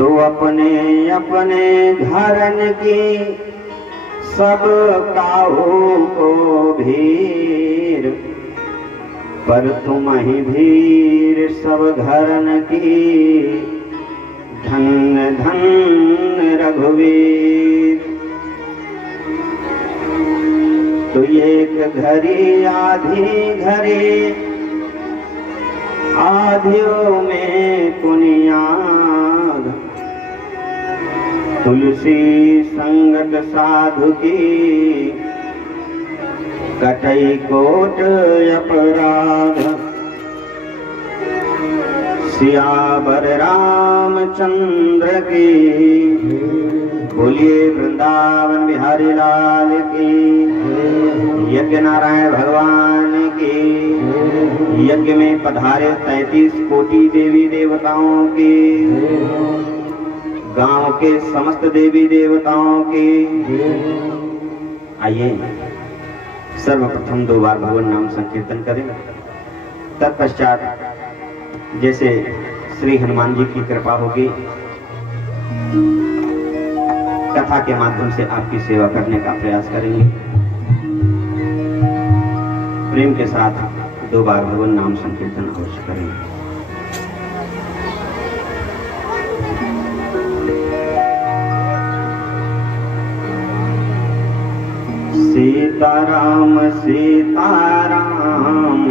तो अपने अपने घरन की सब काहू को भीर, पर तुम ही भीर सब घरन की, धन्य धन्य रघुवीर। तो एक घड़ी आधी घड़ी आधियों में पुनियाद, तुलसी संगत साधु की कटई कोट अपराध। सियावर रामचंद्र की, बोलिए वृंदावन बिहारी लाल की। यज्ञ नारायण भगवान की, यज्ञ में पधारे 33 कोटि देवी देवताओं की, गांव के समस्त देवी देवताओं की। आइए सर्वप्रथम 2 बार भगवान नाम संकीर्तन करें। तत्पश्चात जैसे श्री हनुमान जी की कृपा होगी, कथा के माध्यम से आपकी सेवा करने का प्रयास करेंगे। प्रेम के साथ 2 बार भगवान नाम संकीर्तन अवश्य करेंगे। सीताराम सीताराम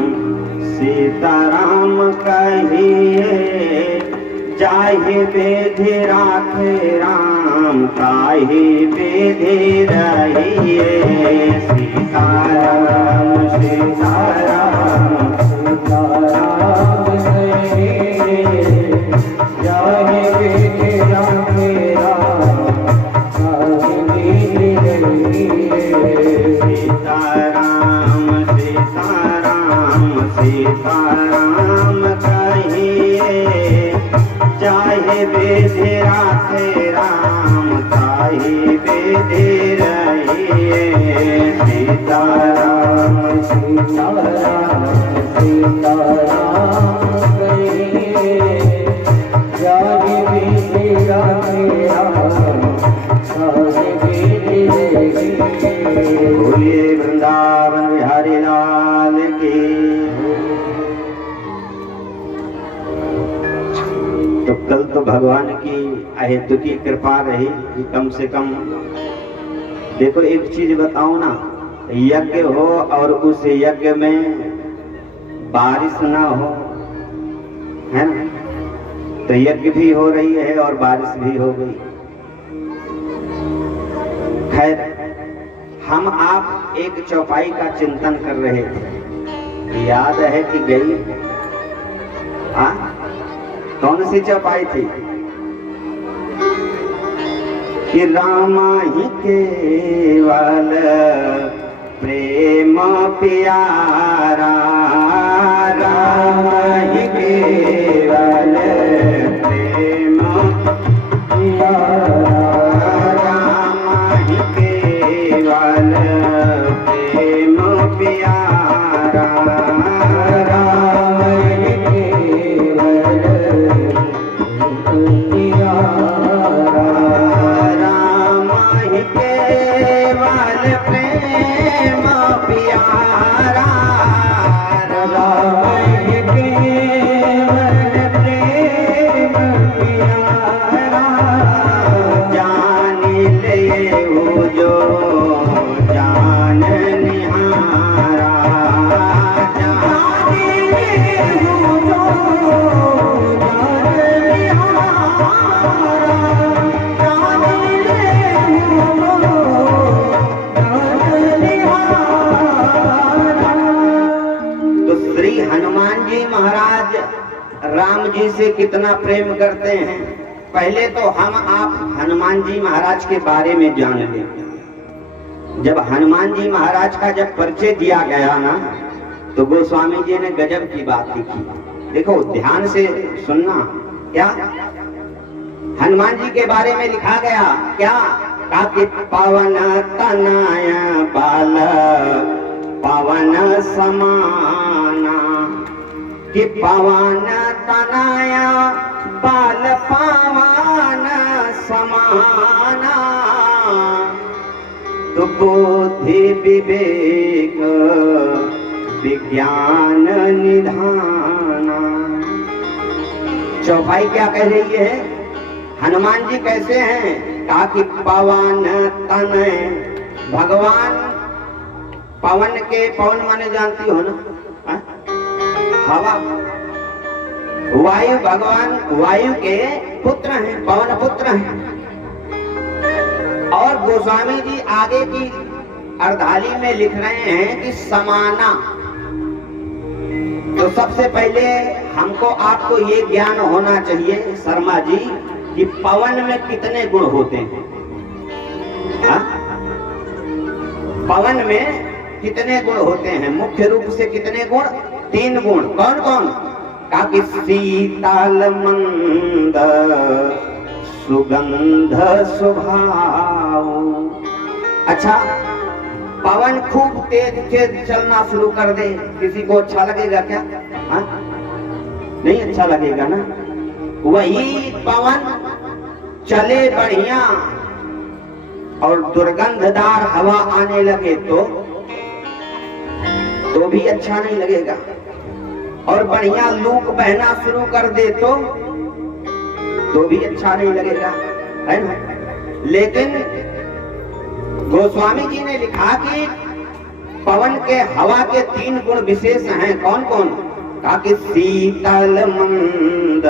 सीताराम कहिए, जाहि बेधि राखे राम, ताहि बेधि रहिए। सीताराम सीताराम सीताराम कहिए, जाहि बेधि राखे राम, ताहि बेधि रहिए। सीताराम सीताराम सीताराम कहिए, चाहे बेधि राखे राम, ताहि बेधि रहिए। सीताराम सीताराम सीताराम कहिए, चाहे बेधि राखे राम, ताहि बेधि रहिए। बोलिए वृंदावन बिहारी लाल की। तो कल तो भगवान की अहेतु की कृपा रही कि कम से कम देखो, एक चीज बताओ ना, यज्ञ हो और उस यज्ञ में बारिश ना हो, है ना? तो यज्ञ भी हो रही है और बारिश भी हो गई। खैर, हम आप एक चौपाई का चिंतन कर रहे थे, याद है कि गई? कौन सी चौपाई थी? कि रामा ही केवल प्रेम प्यारा, रामा ही केवल प्रेम प्यारा, रामा ही केवल प्रेम प्यारा, राम ही केवल प्यारा, राम ही केवल प्रेम प्यारा, राम ही केवल प्रेम प्यारा। जान ले जो जान निहारा, जान ले जो जान निहारा, जान ले जान निहारा। तो श्री हनुमान जी महाराज राम जी से कितना प्रेम करते हैं, पहले तो हम आप हनुमान जी महाराज के बारे में जान लें। जब हनुमान जी महाराज का जब परिचय दिया गया ना, तो गोस्वामी जी ने गजब की बात लिखी। देखो ध्यान से सुनना। क्या हनुमान जी के बारे में लिखा गया? क्या कि पवन तनया बाल पवन समाना, कि पवन तनया बाल पवन जाना, तो बुद्धि विवेक विज्ञान निधाना। चौपाई क्या कह रही है? हनुमान जी कैसे हैं? कहा कि पवन तन, भगवान पवन के, पवन माने जानती हो ना, हवा, वायु, भगवान वायु के पुत्र हैं, पवन पुत्र हैं। और गोस्वामी जी आगे की अर्धाली में लिख रहे हैं कि समाना। तो सबसे पहले हमको आपको ये ज्ञान होना चाहिए शर्मा जी कि पवन में कितने गुण होते हैं। हा? पवन में कितने गुण होते हैं? मुख्य रूप से कितने गुण? 3 गुण। कौन कौन? कहा कि शीतल मंद सुगंध स्वभाव। अच्छा, पवन खूब तेज तेज चलना शुरू कर दे, किसी को अच्छा लगेगा क्या? हा? नहीं अच्छा लगेगा ना। वही पवन चले बढ़िया और दुर्गंधदार हवा आने लगे तो भी अच्छा नहीं लगेगा। और बढ़िया लूक बहना शुरू कर दे तो भी अच्छा नहीं लगेगा, है ना। लेकिन गोस्वामी जी ने लिखा कि पवन के, हवा के 3 गुण विशेष हैं। कौन कौन? कहा कि शीतल मंद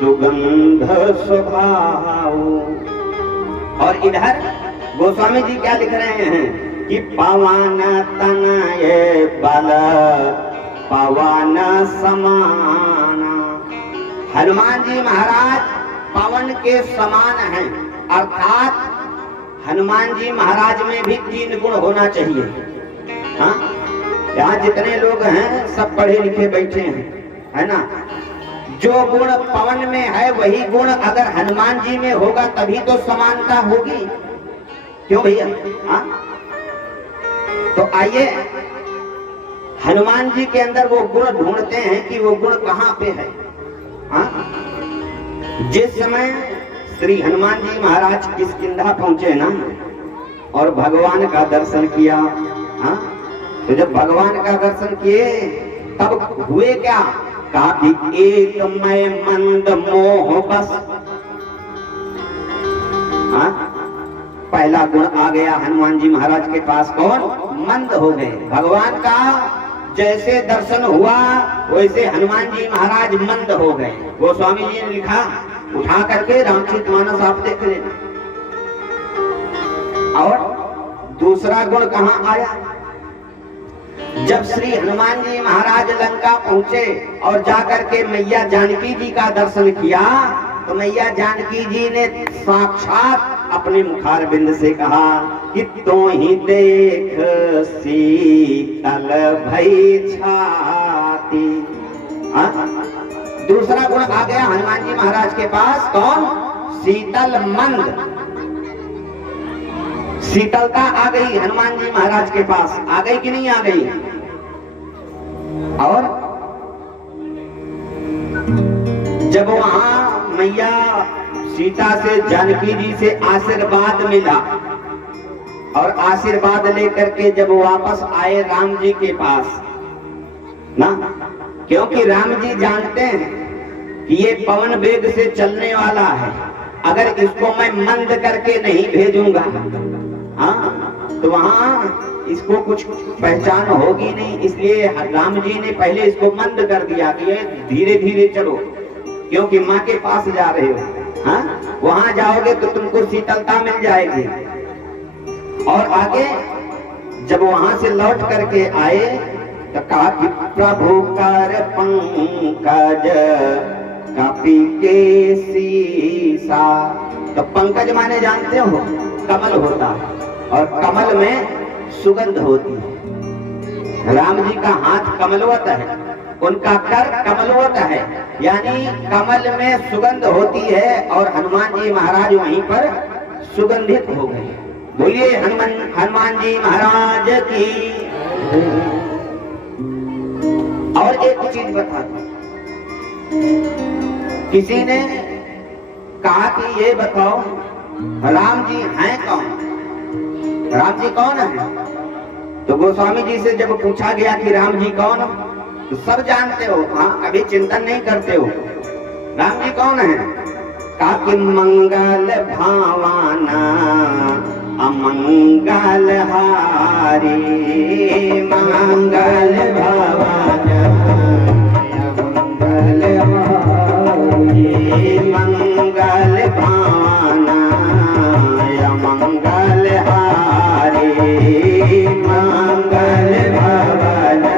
सुगंध स्वभाव। और इधर गोस्वामी जी क्या लिख रहे हैं कि पवन तनय बल पवन समान। हनुमान जी महाराज पवन के समान हैं, अर्थात हनुमान जी महाराज में भी 3 गुण होना चाहिए। हाँ, यहाँ जितने लोग हैं सब पढ़े लिखे बैठे हैं, है ना। जो गुण पवन में है वही गुण अगर हनुमान जी में होगा तभी तो समानता होगी। क्यों भैया? हाँ, तो आइए हनुमान जी के अंदर वो गुण ढूंढते हैं कि वो गुण कहाँ पे है। हाँ, जिस समय श्री हनुमान जी महाराज किष्किंधा पहुंचे ना और भगवान का दर्शन किया, हाँ, तो जब भगवान का दर्शन किए तब हुए क्या? कहा कि एक मैं मंद मोह बस। हाँ, पहला गुण आ गया हनुमान जी महाराज के पास। कौन? मंद हो गए। भगवान का जैसे दर्शन हुआ वैसे हनुमान जी महाराज मंद हो गए। गोस्वामी जी ने लिखा, उठा करके रामचरितमानस आप देख लेना। और दूसरा गुण कहाँ आया? जब श्री हनुमान जी महाराज लंका पहुंचे और जाकर के मैया जानकी जी का दर्शन किया तो मैया जानकी जी ने साक्षात अपने मुखारबिंद से कहा कि तो ही देख शीतल भई छाती। दूसरा गुण आ गया हनुमान जी महाराज के पास। कौन? शीतल मंद, शीतलता आ गई हनुमान जी महाराज के पास। आ गई कि नहीं आ गई? और जब वहां मैया सीता से, जानकी जी से आशीर्वाद मिला और आशीर्वाद लेकर के जब वापस आए राम जी के पास ना, क्योंकि राम जी जानते हैं कि ये पवन वेग से चलने वाला है, अगर इसको मैं मंद करके नहीं भेजूंगा, हाँ, तो वहां इसको कुछ पहचान होगी नहीं। इसलिए राम जी ने पहले इसको मंद कर दिया कि ये धीरे धीरे चलो, क्योंकि माँ के पास जा रहे हो, हाँ, वहां जाओगे तो तुमको शीतलता मिल जाएगी। और आगे जब वहां से लौट करके आए तो कहा कि प्रभु कर पंकज कपि के शीसा। तो पंकज माने जानते हो, कमल होता है और कमल में सुगंध होती है। राम जी का हाथ कमलवत है, उनका कर कमलवत है, यानी कमल में सुगंध होती है और हनुमान जी महाराज वहीं पर सुगंधित हो गए। बोलिए हनुमान जी महाराज की। और एक चीज बता दो, किसी ने कहा कि ये बताओ राम जी हैं कौन, राम जी कौन है? तो गोस्वामी जी से जब पूछा गया कि राम जी कौन, तो सब जानते हो, हाँ कभी चिंतन नहीं करते हो। राम जी कौन है? कहा कि मंगल भावाना अमंगल हारी, मंगल भावाना अमंगल हारी, मंगल भावाना अमंगल हारी, मंगल भावाना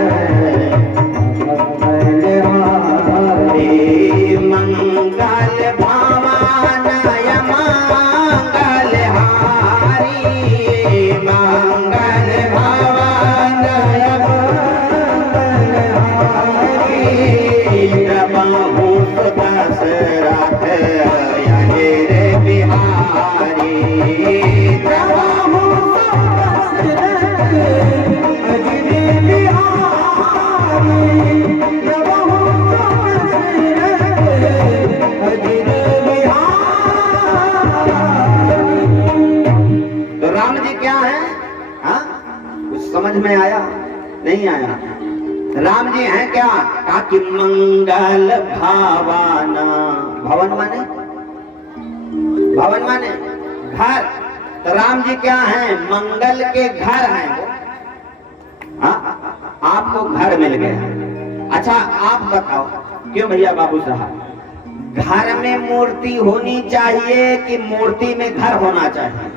मंगल भावाना मंगल हारी, मंगल भावाना मंगल हारी, प्रभु दशरथ रे बिहारी, प्रभु दशरथ रे बिहारी, तो राम जी क्या है? हाँ कुछ समझ में आया? नहीं आया? राम जी हैं क्या? कहा कि मंगल भावाना, भवन माने, भवन माने घर, तो राम जी क्या हैं? मंगल के घर हैं वो। हाँ आपको घर मिल गया। अच्छा आप बताओ क्यों भैया बाबू साहब, घर में मूर्ति होनी चाहिए कि मूर्ति में घर होना चाहिए?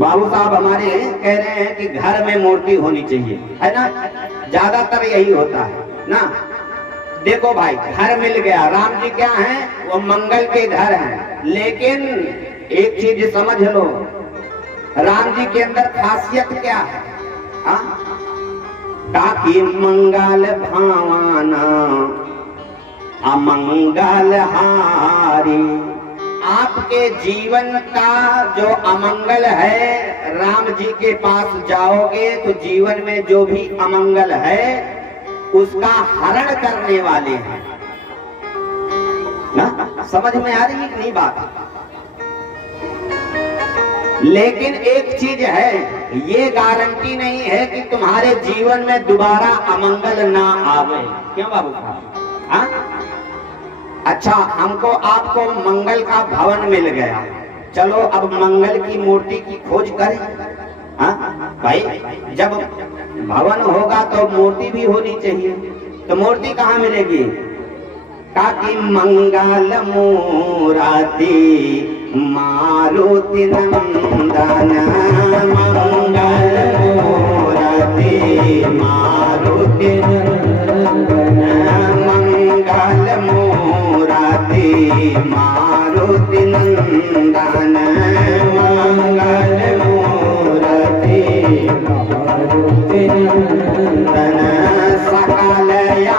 बाबू साहब हमारे कह रहे हैं कि घर में मूर्ति होनी चाहिए, है ना? ज्यादातर यही होता है ना। देखो भाई घर मिल गया, राम जी क्या हैं? वो मंगल के घर हैं, लेकिन एक चीज समझ लो, राम जी के अंदर खासियत क्या है? ताकि मंगल भावाना अमंगल हारी, आपके जीवन का जो अमंगल है, राम जी के पास जाओगे तो जीवन में जो भी अमंगल है उसका हरण करने वाले हैं ना। समझ में आ रही है कि नहीं बात? लेकिन एक चीज है, ये गारंटी नहीं है कि तुम्हारे जीवन में दोबारा अमंगल ना आवे। क्यों बाबू साहब? अच्छा हमको आपको मंगल का भवन मिल गया, चलो अब मंगल की मूर्ति की खोज करें। भाई जब भवन होगा तो मूर्ति भी होनी चाहिए, तो मूर्ति कहाँ मिलेगी? ताकि मंगल मूर्ति मारुति नंदन, मंगल मूर्ति मारुति नंदन, मंगल मूर्ति मारुति नंदन, मंगल मूर्ति मारुति नंदन, सकल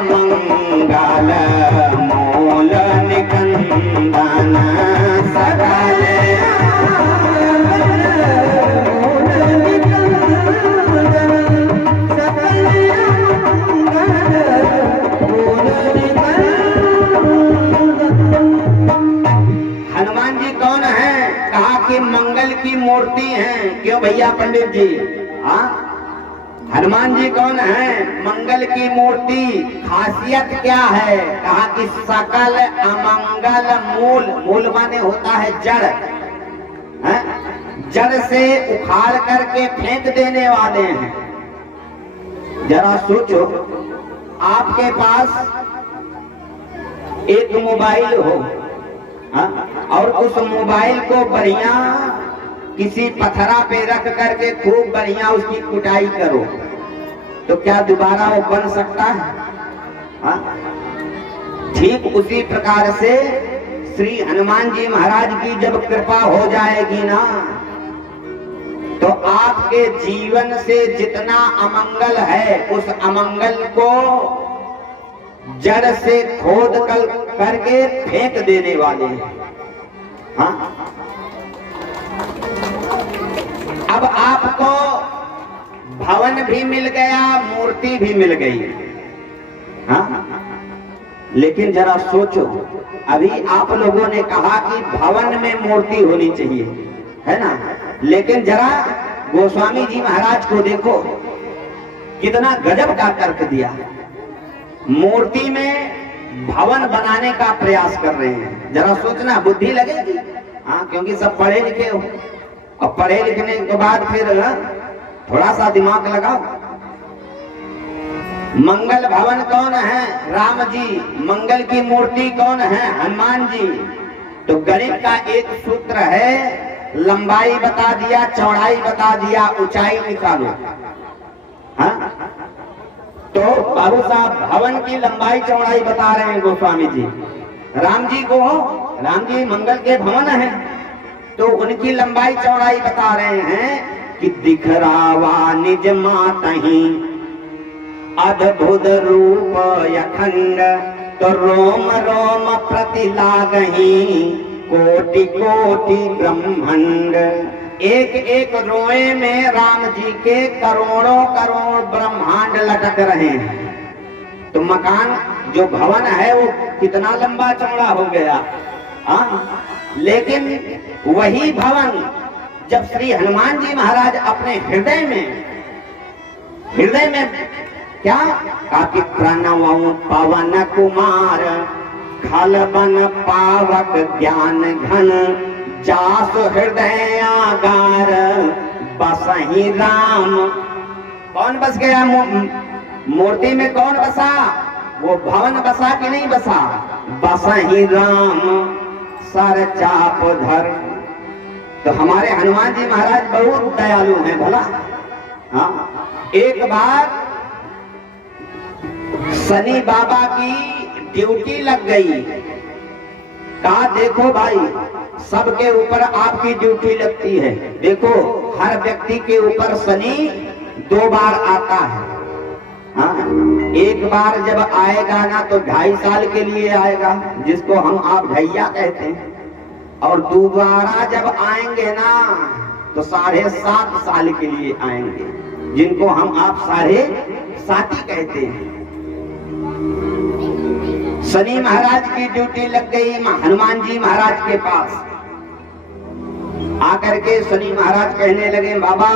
मंगल मूल निकंदन, सकल हनुमान जी कौन है? कहा कि मंगल की मूर्ति हैं। क्यों भैया पंडित जी? हनुमान जी कौन है? मंगल की मूर्ति। खासियत क्या है? कहा कि सकल अमंगल मूल, मूल माने होता है जड़, जड़ से उखाड़ करके फेंक देने वाले हैं। जरा सोचो, आपके पास एक मोबाइल हो और उस मोबाइल को बढ़िया किसी पथरा पे रख करके खूब बढ़िया उसकी कुटाई करो, तो क्या दोबारा वो बन सकता है? ठीक उसी प्रकार से श्री हनुमान जी महाराज की जब कृपा हो जाएगी ना, तो आपके जीवन से जितना अमंगल है उस अमंगल को जड़ से खोद करके फेंक देने वाले हैं। अब आपको भवन भी मिल गया, मूर्ति भी मिल गई। लेकिन जरा सोचो, अभी आप लोगों ने कहा कि भवन में मूर्ति होनी चाहिए, है ना, लेकिन जरा गोस्वामी जी महाराज को देखो, कितना गजब का तर्क दिया। मूर्ति में भवन बनाने का प्रयास कर रहे हैं। जरा सोचना, बुद्धि लगेगी। हाँ, क्योंकि सब पढ़े लिखे हो, और पढ़े लिखने के बाद फिर थोड़ा सा दिमाग लगाओ। मंगल भवन कौन है? राम जी। मंगल की मूर्ति कौन है? हनुमान जी। तो गणित का एक सूत्र है, लंबाई बता दिया, चौड़ाई बता दिया, ऊंचाई निकालो। हाँ, तो बाबू साहब भवन की लंबाई चौड़ाई बता रहे हैं गोस्वामी जी। राम जी को, राम जी मंगल के भवन है, तो उनकी लंबाई चौड़ाई बता रहे हैं कि दिखरावा निज मातहि अद्भुत रूप यखंड, तो रोम रोम प्रति लागहि कोटि कोटि ब्रह्मांड। एक एक रोए में राम जी के करोड़ों करोड़ ब्रह्मांड लटक रहे हैं। तो मकान जो भवन है वो कितना लंबा चौड़ा हो गया। हाँ, लेकिन वही भवन जब श्री हनुमान जी महाराज अपने हृदय में क्या काकि प्रणव पवन कुमार खल बन पावक ज्ञान घन, जास हृदय आगार बसहि राम। कौन बस गया मूर्ति में? कौन बसा? वो भवन बसा कि नहीं बसा? बसहि राम सर चाप धर। तो हमारे हनुमान जी महाराज बहुत दयालु हैं भला। हाँ, एक बार शनि बाबा की ड्यूटी लग गई। कहा देखो भाई, सबके ऊपर आपकी ड्यूटी लगती है। देखो, हर व्यक्ति के ऊपर शनि 2 बार आता है। हाँ, एक बार जब आएगा ना तो 2.5 साल के लिए आएगा, जिसको हम आप भैया कहते हैं, और दोबारा जब आएंगे ना तो 7.5 साल के लिए आएंगे, जिनको हम आप 7.5 कहते हैं। शनि महाराज की ड्यूटी लग गई हनुमान जी महाराज के पास। आकर के शनि महाराज कहने लगे, बाबा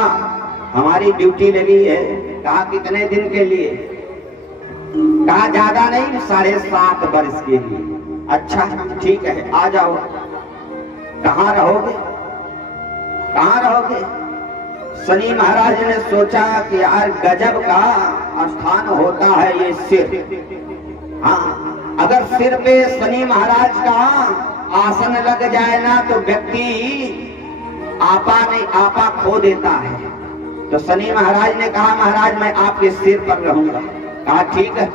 हमारी ड्यूटी लगी है। कहा कितने दिन के लिए? कहा ज्यादा नहीं, 7.5 वर्ष के लिए। अच्छा ठीक है, आ जाओ। कहाँ रहोगे? कहाँ रहोगे? शनि महाराज ने सोचा कि यार गजब का स्थान होता है ये सिर। हाँ, अगर सिर पे शनि महाराज का आसन लग जाए ना तो व्यक्ति आपा नहीं आपा खो देता है। तो शनि महाराज ने कहा महाराज मैं आपके सिर पर रहूंगा। कहा ठीक है,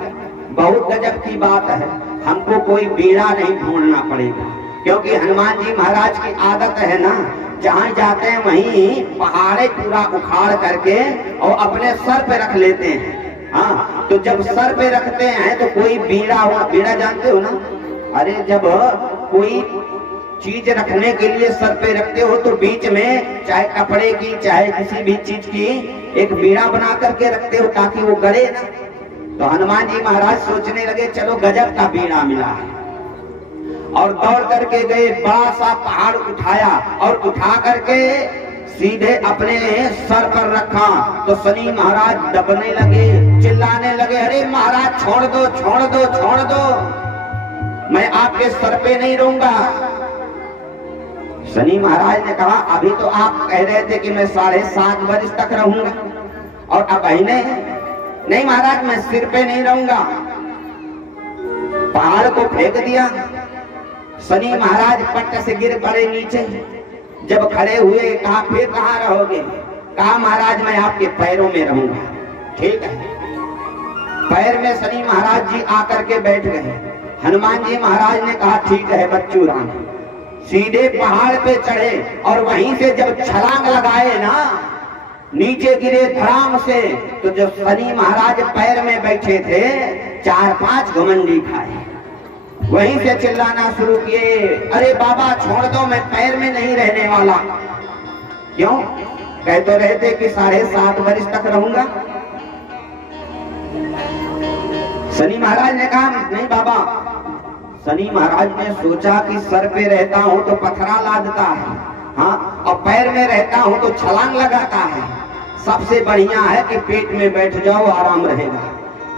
बहुत गजब की बात है, हमको कोई बीड़ा नहीं ढूंढना पड़ेगा, क्योंकि हनुमान जी महाराज की आदत है ना, जहाँ जाते हैं वहीं पहाड़े पूरा उखाड़ करके और अपने सर पे रख लेते हैं। हाँ, तो जब सर पे रखते हैं तो कोई बीड़ा हो, बीड़ा जानते हो ना? अरे जब कोई चीज रखने के लिए सर पे रखते हो तो बीच में चाहे कपड़े की चाहे किसी भी चीज की एक बीड़ा बना करके रखते हो ताकि वो गड़े ना। तो हनुमान जी महाराज सोचने लगे चलो गजब का बीड़ा मिला है, और दौड़ करके गए, बड़ा सा पहाड़ उठाया और उठा करके सीधे अपने सर पर रखा। तो शनि महाराज दबने लगे, चिल्लाने लगे, अरे महाराज छोड़ दो छोड़ दो छोड़ दो, मैं आपके सर पे नहीं रहूंगा। शनि महाराज ने कहा अभी तो आप कह रहे थे कि मैं 7.5 वर्ष तक रहूंगा, और अब नहीं महाराज मैं सिर पे नहीं रहूंगा। पहाड़ को फेंक दिया। शनि महाराज पट्ट से गिर पड़े नीचे। जब खड़े हुए कहा फिर कहाँ रहोगे? कहा महाराज मैं आपके पैरों में रहूंगा। ठीक है, पैर में शनि महाराज जी आकर के बैठ गए। हनुमान जी महाराज ने कहा ठीक है बच्चू राम। सीधे पहाड़ पे चढ़े और वहीं से जब छलांग लगाए ना, नीचे गिरे धड़ाम से, तो जो शनि महाराज पैर में बैठे थे 4-5 घमंडी खाए। वहीं से चिल्लाना शुरू किए, अरे बाबा छोड़ दो, मैं पैर में नहीं रहने वाला। क्यों? कह तो रहे थे कि 7.5 वर्ष तक रहूंगा। शनि महाराज ने कहा नहीं बाबा। शनि महाराज ने सोचा कि सर पे रहता हूं तो पथरा लादता है, हाँ, और पैर में रहता हूं तो छलांग लगाता है। सबसे बढ़िया है कि पेट में बैठ जाओ, आराम रहेगा।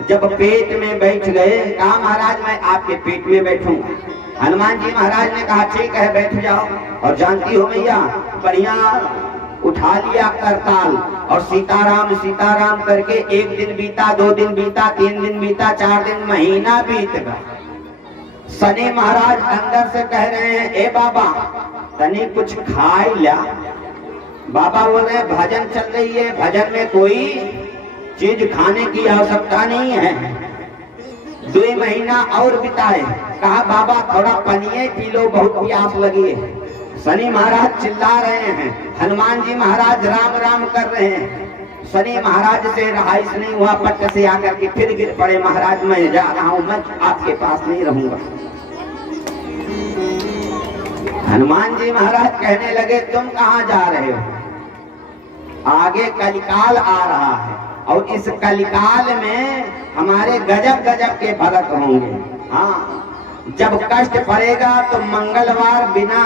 जब पेट में बैठ गए, कहा महाराज मैं आपके पेट में बैठूंगा। हनुमान जी महाराज ने कहा ठीक है बैठ जाओ। और जानती हो मैया, बढ़िया उठा लिया करताल और सीताराम सीताराम करके 1 दिन बीता, 2 दिन बीता, 3 दिन बीता, 4 दिन, महीना बीत गया। शनि महाराज अंदर से कह रहे हैं ए बाबा तनी कुछ खाई ला। बाबा बोल रहे भजन चल रही है, भजन में कोई चीज खाने की आवश्यकता नहीं है। 2 महीना और बिताए, कहा बाबा थोड़ा पनिये पी लो, बहुत प्यास लगी है। शनि महाराज चिल्ला रहे हैं, हनुमान जी महाराज राम राम कर रहे हैं। शनि महाराज से रहाइश नहीं हुआ, पट से आकर के फिर गिर पड़े, महाराज मैं जा रहा हूं, मैं आपके पास नहीं रहूंगा। हनुमान जी महाराज कहने लगे तुम कहां जा रहे हो? आगे कलिकाल आ रहा है और इस कलिकाल में हमारे गजब गजब के भक्त होंगे। हाँ, जब कष्ट पड़ेगा तो मंगलवार बिना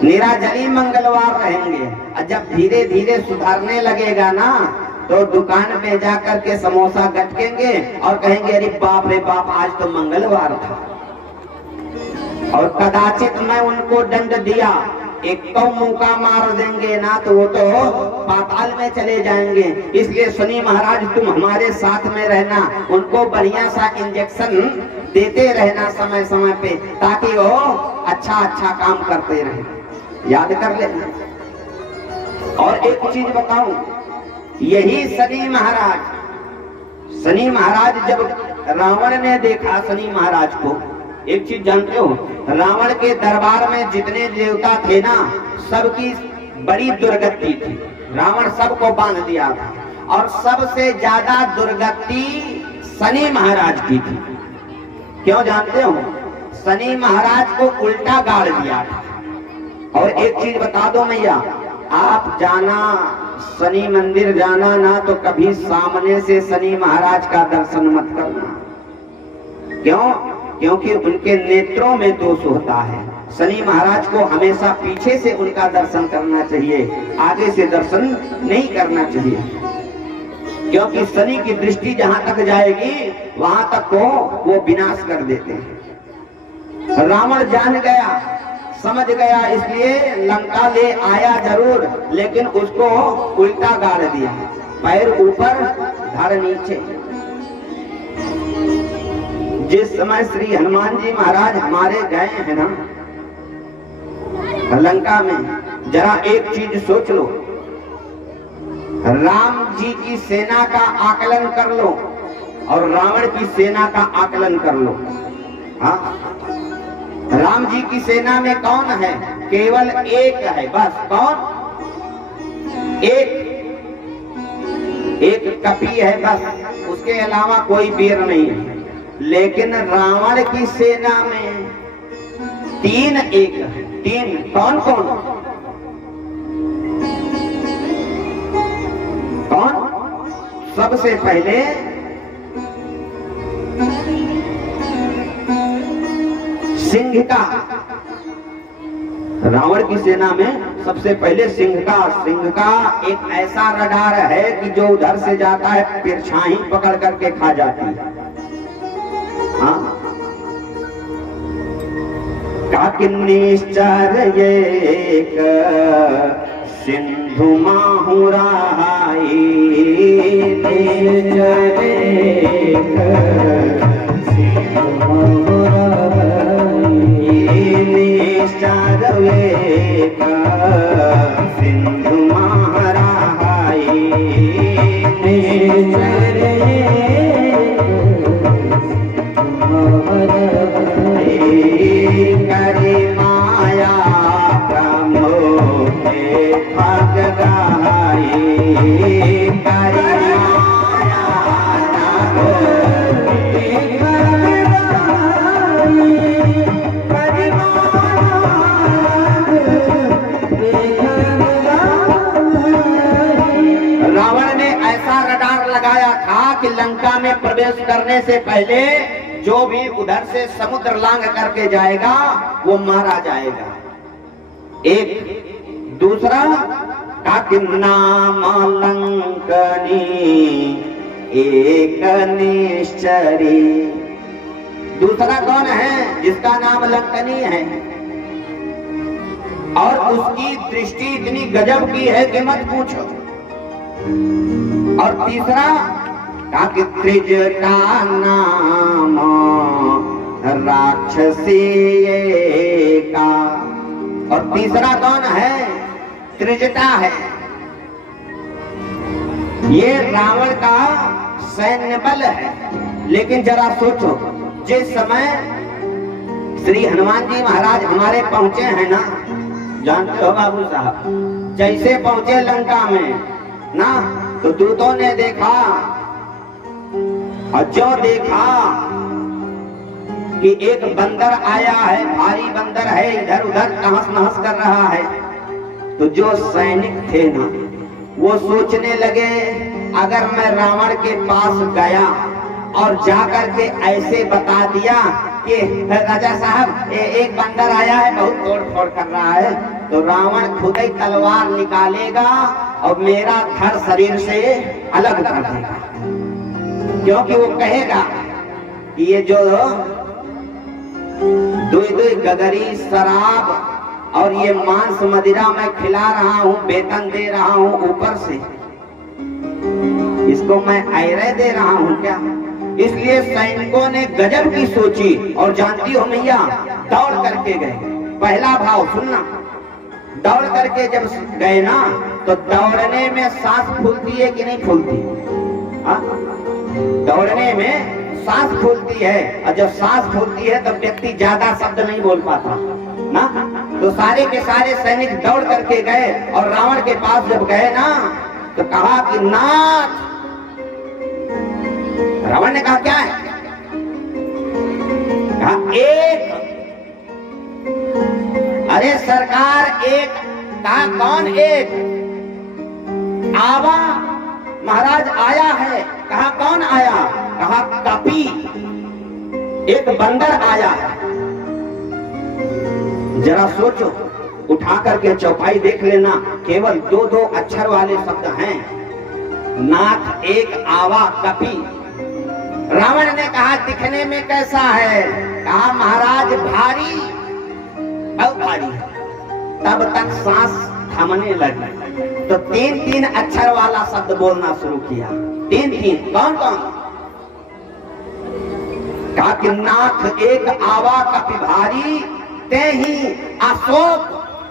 निराजली मंगलवार रहेंगे। और जब धीरे धीरे सुधारने लगेगा ना तो दुकान पे जाकर के समोसा गटकेंगे और कहेंगे अरे बाप रे बाप आज तो मंगलवार था। और कदाचित मैं उनको दंड दिया, एक तो मुका मार देंगे ना तो वो तो पाताल में चले जाएंगे। इसलिए शनि महाराज तुम हमारे साथ में रहना, उनको बढ़िया सा इंजेक्शन देते रहना समय समय पे, ताकि वो अच्छा अच्छा काम करते रहे। याद कर लेना। और एक चीज बताऊं, यही शनि महाराज जब रावण ने देखा शनि महाराज को, एक चीज जानते हो, रावण के दरबार में जितने देवता थे ना सबकी बड़ी दुर्गति थी। रावण सबको बांध दिया था और सबसे ज्यादा दुर्गति शनि महाराज की थी। क्यों जानते हो? शनि महाराज को उल्टा गाड़ दिया था। और एक चीज बता दो मैया, आप जाना शनि मंदिर जाना ना तो कभी सामने से शनि महाराज का दर्शन मत करना। क्यों? क्योंकि उनके नेत्रों में दोष होता है। शनि महाराज को हमेशा पीछे से उनका दर्शन करना चाहिए, आगे से दर्शन नहीं करना चाहिए। क्योंकि शनि की दृष्टि जहां तक जाएगी वहां तक को वो विनाश कर देते हैं। रावण जान गया, समझ गया, इसलिए लंका ले आया जरूर, लेकिन उसको उल्टा गाड़ दिया, पैर ऊपर धड़ नीचे। जिस समय श्री हनुमान जी महाराज हमारे गए हैं ना लंका में, जरा एक चीज सोच लो, राम जी की सेना का आकलन कर लो और रावण की सेना का आकलन कर लो। हाँ, राम जी की सेना में कौन है? केवल एक है बस। कौन? एक कपी है बस, उसके अलावा कोई वीर नहीं है। लेकिन रावण की सेना में 3 एक है। 3 कौन कौन? सबसे पहले सिंह का, रावण की सेना में सबसे पहले सिंह का एक ऐसा रडार है कि जो उधर से जाता है तिरछाई पकड़ करके खा जाती है। हाँ, काकिन्निश्चर एक सिंधु माहुराई, निश्चर एक सिंधु माहुराई, निश्चर एक सिंधु माहुराई, निश्चर करे माया प्रभु के पग गाई, करे माया लंका में प्रवेश करने से पहले जो भी उधर से समुद्र लांघ करके जाएगा वो मारा जाएगा। एक दूसरा नाम लंकनी एक निश्चरी। दूसरा कौन है? जिसका नाम लंकनी है और उसकी दृष्टि इतनी गजब की है कि मत पूछो। और तीसरा त्रिजटा नाम राक्षसी का। और तीसरा कौन है? त्रिजटा है। ये रावण का सैन्य बल है। लेकिन जरा सोचो, जिस समय श्री हनुमान जी महाराज हमारे पहुंचे हैं ना, जानते हो बाबू साहब, जैसे पहुंचे लंका में ना, तो दूतों ने देखा और जो देखा कि एक बंदर आया है, भारी बंदर है, इधर उधर तहस नहस कर रहा है, तो जो सैनिक थे ना वो सोचने लगे अगर मैं रावण के पास गया और जाकर के ऐसे बता दिया कि राजा साहब एक बंदर आया है, बहुत तोड़ फोड़ कर रहा है, तो रावण खुद ही तलवार निकालेगा और मेरा धड़ शरीर से अलग कर देगा। क्योंकि वो कहेगा कि ये जो दुई गगरी शराब और ये मांस मदिरा मैं खिला रहा हूँ, वेतन दे रहा हूँ ऊपर से, इसको मैं ऐरे दे रहा हूँ क्या? इसलिए सैनिकों ने गजब की सोची। और जानती हो मैया, दौड़ करके गए। पहला भाव सुनना, दौड़ करके जब गए ना, तो दौड़ने में सांस फूलती है कि नहीं फूलती? दौड़ने में सांस फूलती है, और जब सांस फूलती है तो व्यक्ति ज्यादा शब्द नहीं बोल पाता ना। तो सारे के सारे सैनिक दौड़ करके गए और रावण के पास जब गए ना, तो कहा कि नाथ। रावण ने कहा क्या है? कहा एक। अरे सरकार एक। कहा कौन एक? आवा महाराज आया है। कहा कौन आया? कहा कपी, एक बंदर आया है। जरा सोचो, उठा करके चौपाई देख लेना, केवल दो दो अक्षर वाले शब्द हैं, नाथ एक आवा कपी। रावण ने कहा दिखने में कैसा है? कहा महाराज भारी, बहुत भारी। तब तक सांस थमने लगी, तो तीन तीन अक्षर वाला शब्द बोलना शुरू किया। तीन तीन। कौन कौन? कहा कि नाथ एक आवा कपि भारी, ते ही अशोक।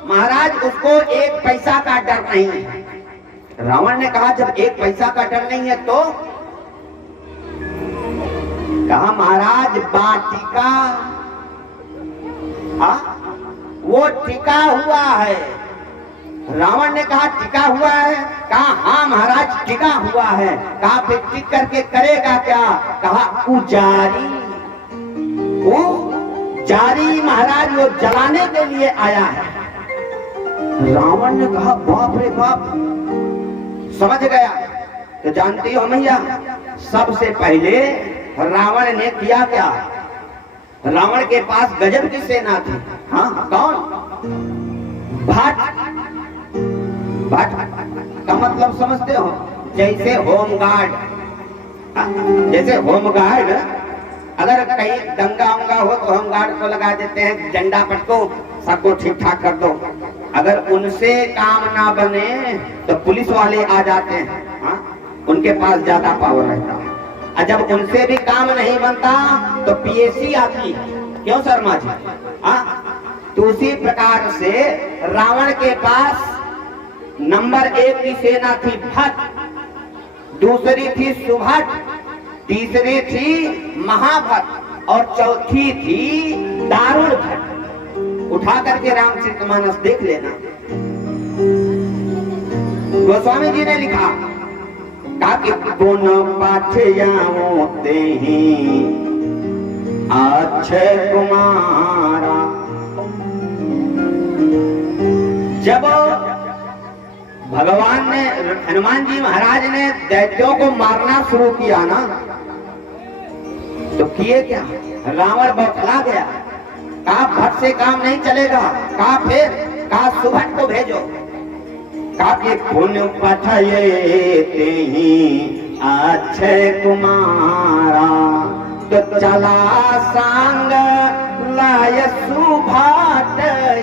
महाराज उसको एक पैसा का डर नहीं है। रावण ने कहा जब एक पैसा का डर नहीं है तो? कहा महाराज बाटिका, वो टिका हुआ है। रावण ने कहा टिका हुआ है? कहा हाँ महाराज टिका हुआ है। कहा फिर टिक करके करेगा क्या? कहा उजारी। वो जारी महाराज वो जलाने के लिए आया है। रावण ने कहा बाप रे बाप, समझ गया। तो जानती हो मैया, सबसे पहले रावण ने किया क्या? रावण के पास गजब की सेना थी। हाँ कौन? भट। भट का मतलब समझते हो? जैसे होमगार्ड, जैसे होमगार्ड अगर कहीं दंगा उंगा हो तो होमगार्ड को लगा देते हैं, झंडा पटको, सबको ठीक ठाक कर दो। अगर उनसे काम ना बने तो पुलिस वाले आ जाते हैं। उनके पास ज्यादा पावर रहता है। और जब उनसे भी काम नहीं बनता तो पीएसी आती है। क्यों शर्मा जी? तो उसी प्रकार से रावण के पास नंबर 1 की सेना थी भट, दूसरी थी सुभट, तीसरी थी महाभट और चौथी थी दारुण भट। उठा करके रामचरितमानस देख लेना। गोस्वामी जी ने लिखा कि दोनों पाठयाते ही अक्षय कुमारा। जब भगवान ने, हनुमान जी महाराज ने दैत्यों को मारना शुरू किया ना, तो किए क्या, रावण बौखला गया, कहा भट से काम नहीं चलेगा, कहा फिर कहा सुभट को भेजो, कहा कि पुण्य पठये तेहि अक्षय कुमारा, तो चला सांग लाय सुभट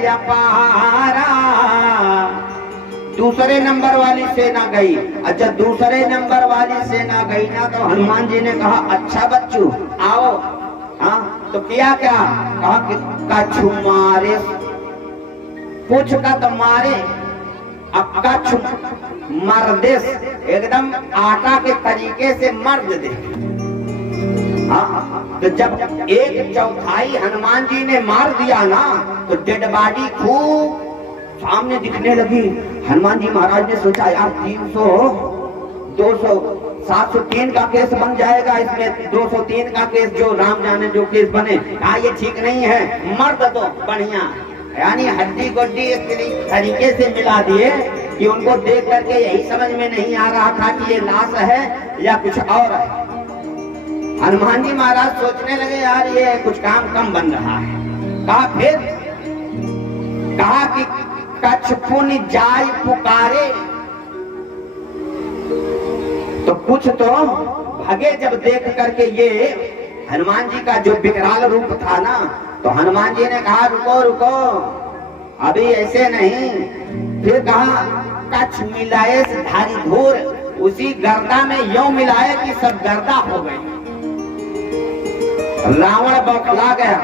अपारा। दूसरे नंबर वाली सेना गई। अच्छा, दूसरे नंबर वाली सेना गई ना, तो हनुमान जी ने कहा अच्छा बच्चू आओ। हाँ, तो किया क्या, कहा कि कछु मारे, पूछ का तो मारे, अब कछु मर्देश, एकदम आटा के तरीके से मर्द दे। हाँ, तो जब 1/4 हनुमान जी ने मार दिया ना, तो डेड बॉडी खूब सामने दिखने लगी। हनुमान जी महाराज ने सोचा यार 300, 200, 703 का केस बन जाएगा, इसमें 203 का केस जो राम जाने जो केस बने, ये ठीक नहीं है, मर्द तो बढ़िया, यानी हड्डी गोड्डी इस तरीके से मिला दिए कि उनको देख करके यही समझ में नहीं आ रहा था कि ये लाश है या कुछ और है। हनुमान जी महाराज सोचने लगे यार ये कुछ काम कम बन रहा है। कहा फिर, कहा कि कछ पुण्य जाय पुकारे, तो कुछ तो भगे जब देख करके ये हनुमान जी का जो विकराल रूप था ना, तो हनुमान जी ने कहा रुको रुको, अभी ऐसे नहीं। फिर कहा कछ मिलाए धारी धूर, उसी गर्दा में यूं मिलाए कि सब गर्दा हो गए। रावण बौखला गया।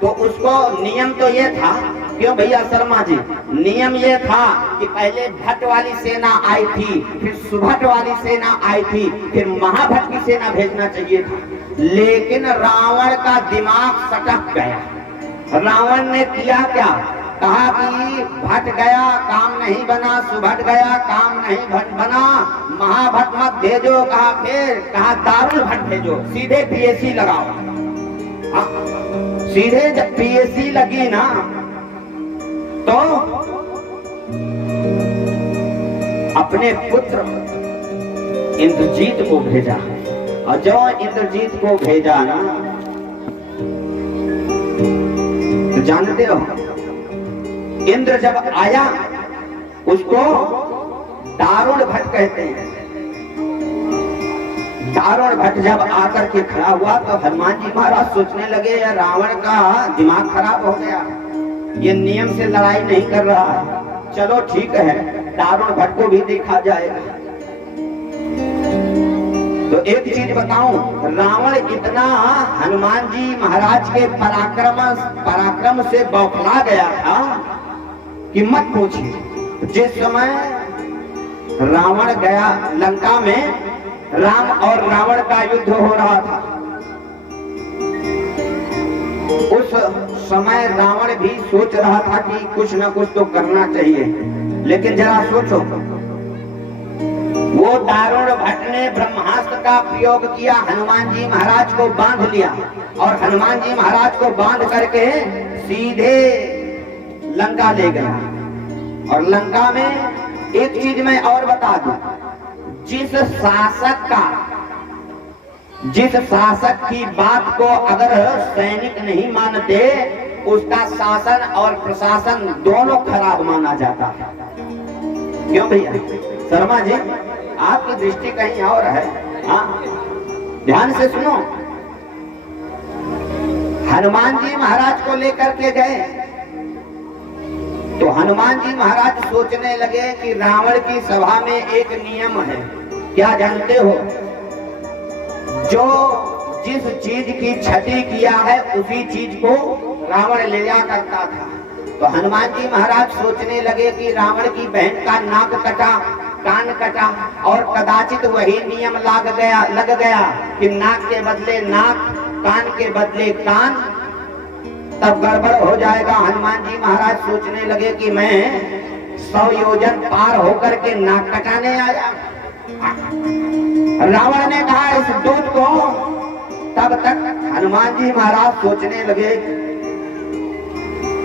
तो उसको नियम तो ये था, क्यों भैया शर्मा जी, नियम ये था कि पहले भट्ट वाली सेना आई थी, फिर सुभट वाली सेना आई थी, फिर महाभट्ट की सेना भेजना चाहिए था। लेकिन रावण का दिमाग सटक गया। रावण ने किया क्या, कहा कि भट्ट गया काम नहीं बना, सुभट गया काम नहीं बना, महाभट्ट मत भेजो। कहा फिर, कहा दारुण भट्ट भेजो, सीधे पीएसी लगाओ। सीधे जब पीएसी लगी ना, तो अपने पुत्र इंद्रजीत को भेजा। और जो इंद्रजीत को भेजा ना, तो जानते हो इंद्र जब आया उसको दारुण भट्ट कहते हैं। दारुण भट्ट जब आकर के खड़ा हुआ तो हनुमान जी महाराज सोचने लगे यार रावण का दिमाग खराब हो गया, ये नियम से लड़ाई नहीं कर रहा है, चलो ठीक है दारुण भट्ट को भी देखा जाएगा। तो एक चीज बताऊं, रावण इतना हनुमान जी महाराज के पराक्रम से बौखला गया था कि मत पूछिए। जिस समय रावण गया लंका में, राम और रावण का युद्ध हो रहा था, उस समय रावण भी सोच रहा था कि कुछ ना कुछ तो करना चाहिए। लेकिन जरा सोचो, वो दारुण भट्ट ने ब्रह्मास्त्र का प्रयोग किया, हनुमान जी महाराज को बांध लिया, और हनुमान जी महाराज को बांध करके सीधे लंका ले गया। और लंका में एक चीज मैं और बता दूं, जिस शासक की बात को अगर सैनिक नहीं मानते, उसका शासन और प्रशासन दोनों खराब माना जाता है। क्यों भैया शर्मा जी, आपकी दृष्टि कहीं और है। हाँ, ध्यान से सुनो। हनुमान जी महाराज को लेकर के गए तो हनुमान जी महाराज सोचने लगे कि रावण की सभा में एक नियम है, क्या जानते हो, जो जिस चीज की क्षति किया है उसी चीज को रावण ले जा करता था। तो हनुमान जी महाराज सोचने लगे कि रावण की बहन का नाक कटा, कान कटा, और कदाचित वही नियम लग गया कि नाक के बदले नाक, कान के बदले कान, तब गड़बड़ हो जाएगा। हनुमान जी महाराज सोचने लगे कि मैं 100 योजन पार होकर के नाक कटाने आया। रावण ने कहा इस दूत को, तब तक हनुमान जी महाराज सोचने लगे,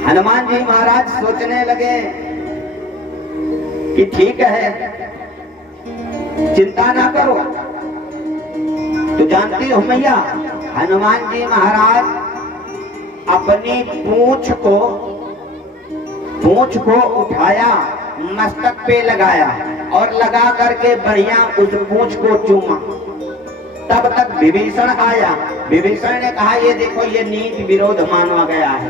हनुमान जी महाराज सोचने लगे कि ठीक है चिंता ना करो। तो जानती हो मैया, हनुमान जी महाराज अपनी पूंछ को उठाया, मस्तक पे लगाया और लगा करके बढ़िया उस पूंछ को चूमा। तब तक विभीषण आया। विभीषण ने कहा ये देखो ये नीति विरोध माना गया है,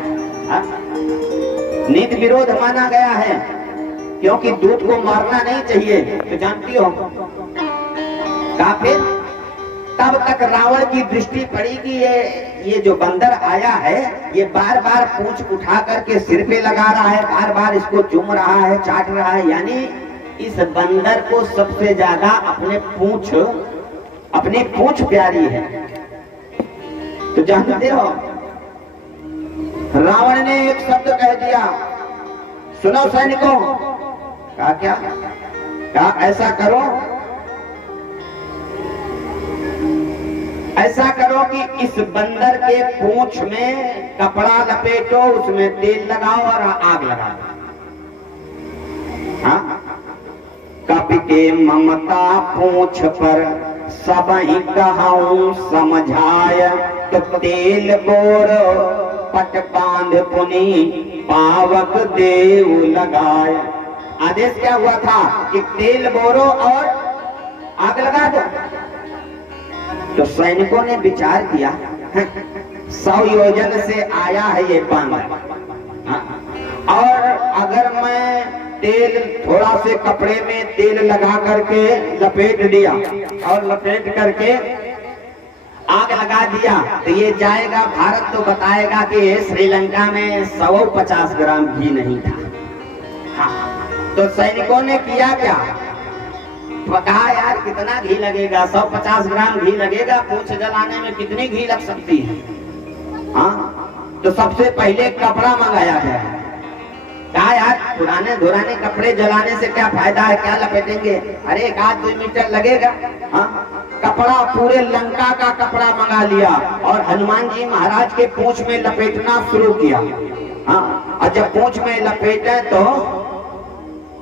नीति विरोध माना गया है, क्योंकि दूत को मारना नहीं चाहिए। तो जानती हो फिर तब तक रावण की दृष्टि पड़ी कि ये जो बंदर आया है ये बार बार पूंछ उठा करके सिर पे लगा रहा है, बार बार इसको चूम रहा है, चाट रहा है, यानी इस बंदर को सबसे ज्यादा अपनी पूंछ प्यारी है। तो जानते हो रावण ने एक शब्द कह दिया, सुनो सैनिकों, कहा क्या? कहा ऐसा करो कि इस बंदर के पूंछ में कपड़ा लपेटो, उसमें तेल लगाओ और आग लगाओ। हाँ? कपि के ममता पूंछ पर सब ही कहाऊं समझाय, तो तेल बोर पट बांध पुनि पावक देव लगाय। आदेश क्या हुआ था कि तेल बोरो और आग लगा दो। तो सैनिकों ने विचार किया 100 योजन से आया है ये बांधर, और अगर मैं तेल थोड़ा से कपड़े में तेल लगा करके लपेट दिया और लपेट करके आग लगा दिया तो ये जाएगा भारत तो बताएगा कि श्रीलंका में 150 ग्राम घी नहीं था। हाँ, तो सैनिकों ने किया क्या? कहा यार कितना घी लगेगा, 150 ग्राम घी लगेगा, पूंछ जलाने में कितनी घी लग सकती है। हाँ, तो सबसे पहले कपड़ा मंगाया गया। कहा यार पुराने धुराने कपड़े जलाने से क्या फायदा है, क्या लपेटेंगे, अरे 1-2 मीटर लगेगा। हाँ, कपड़ा पूरे लंका का कपड़ा मंगा लिया और हनुमान जी महाराज के पूंछ में लपेटना शुरू किया। हाँ, और जब पूंछ में लपेटे तो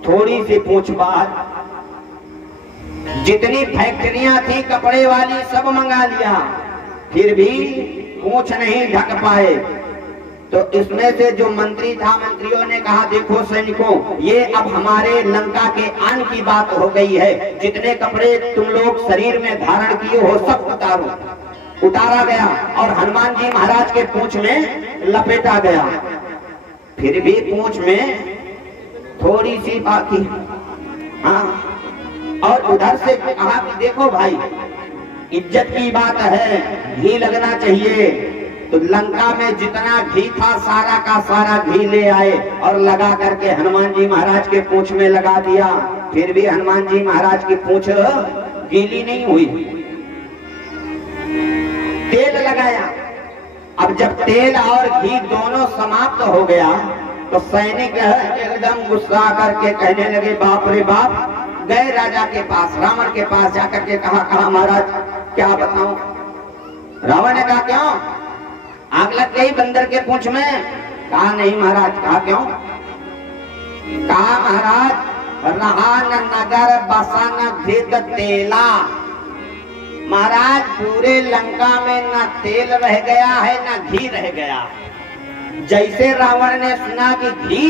थोड़ी सी पूंछ बाहर, जितनी फैक्ट्रियां थी कपड़े वाली सब मंगा लिया, फिर भी पूंछ नहीं ढक पाए। तो इसमें से जो मंत्री था, मंत्रियों ने कहा देखो सैनिकों, ये अब हमारे लंका के आन की बात हो गई है, जितने कपड़े तुम लोग शरीर में धारण किए हो सब उतारो। उतारा गया और हनुमान जी महाराज के पूंछ में लपेटा गया, फिर भी पूंछ में थोड़ी सी बाकी। हाँ, और उधर से कहा कि देखो भाई इज्जत की बात है, घी लगना चाहिए। तो लंका में जितना घी था सारा का सारा घी ले आए और लगा करके हनुमान जी महाराज के पूंछ में लगा दिया, फिर भी हनुमान जी महाराज की पूंछ गीली नहीं हुई। तेल लगाया, अब जब तेल और घी दोनों समाप्त हो गया तो सैनिक एकदम गुस्सा करके कहने लगे बाप रे बाप। गए राजा के पास, रावण के पास जाकर के कहा महाराज क्या बताऊं। रावण ने कहा क्यों, आग लग गई बंदर के पूंछ में? कहा नहीं महाराज। कहा क्यों? कहा महाराज रहा न नगर बसा न भिद तेला। महाराज पूरे लंका में न तेल रह गया है न घी रह गया। जैसे रावण ने सुना कि घी,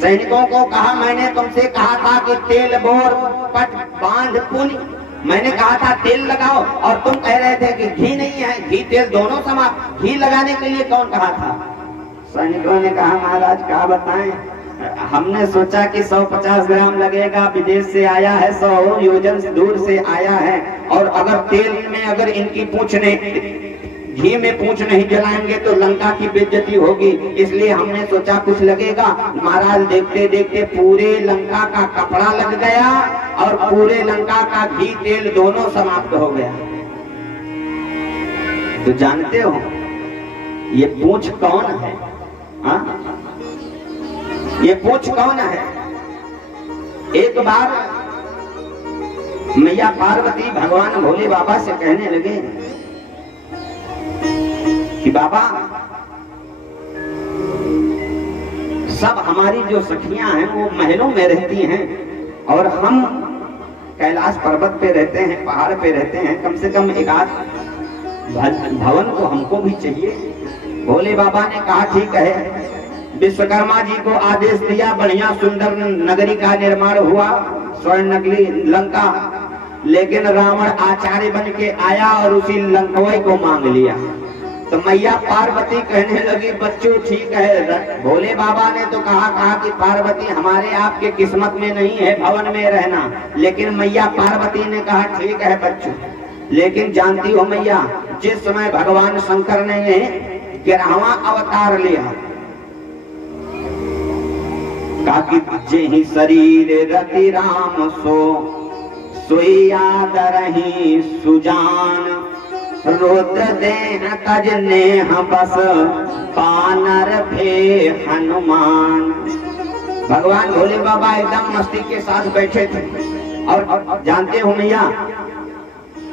सैनिकों को कहा मैंने तुमसे कहा था कि तेल बोर पट बांध पुनि, मैंने कहा था तेल लगाओ और तुम कह रहे थे कि घी नहीं है, घी तेल दोनों समाप्त, घी लगाने के लिए कौन कहा था? सैनिकों ने कहा महाराज क्या बताएं, हमने सोचा कि 150 ग्राम लगेगा, विदेश से आया है, 100 योजन दूर से आया है, और अगर तेल में अगर इनकी पूंछ नहीं, घी में पूंछ नहीं जलाएंगे तो लंका की बेइज्जती होगी, इसलिए हमने सोचा कुछ लगेगा। महाराज देखते देखते पूरे लंका का कपड़ा लग गया और पूरे लंका का घी तेल दोनों समाप्त हो गया। तो जानते हो ये पूंछ कौन है? हाँ, ये पूंछ कौन है? एक बार मैया पार्वती भगवान भोले बाबा से कहने लगे कि बाबा सब हमारी जो सखियां हैं वो महलों में रहती हैं और हम कैलाश पर्वत पे रहते हैं, पहाड़ पे रहते हैं, कम से कम 1-8 भवन तो हमको भी चाहिए। भोले बाबा ने कहा ठीक है। विश्वकर्मा जी को आदेश दिया, बढ़िया सुंदर नगरी का निर्माण हुआ, स्वर्ण नगरी लंका। लेकिन रावण आचार्य बन के आया और उसी लंकवई को मांग लिया। तो मैया पार्वती कहने लगी, बच्चों ठीक है, भोले बाबा ने तो कहा कि पार्वती हमारे आपके किस्मत में नहीं है भवन में रहना। लेकिन मैया पार्वती ने कहा ठीक है बच्चों, लेकिन जानती हो मैया, जिस समय भगवान शंकर ने 11वां अवतार लिया, काकि जेहि शरीर रति राम सोई याद रही सुजान, रुद्र देह तज नेह बस बानर भे हनुमान। भगवान भोले बाबा एकदम मस्ती के साथ बैठे थे। और जानते हो मैया,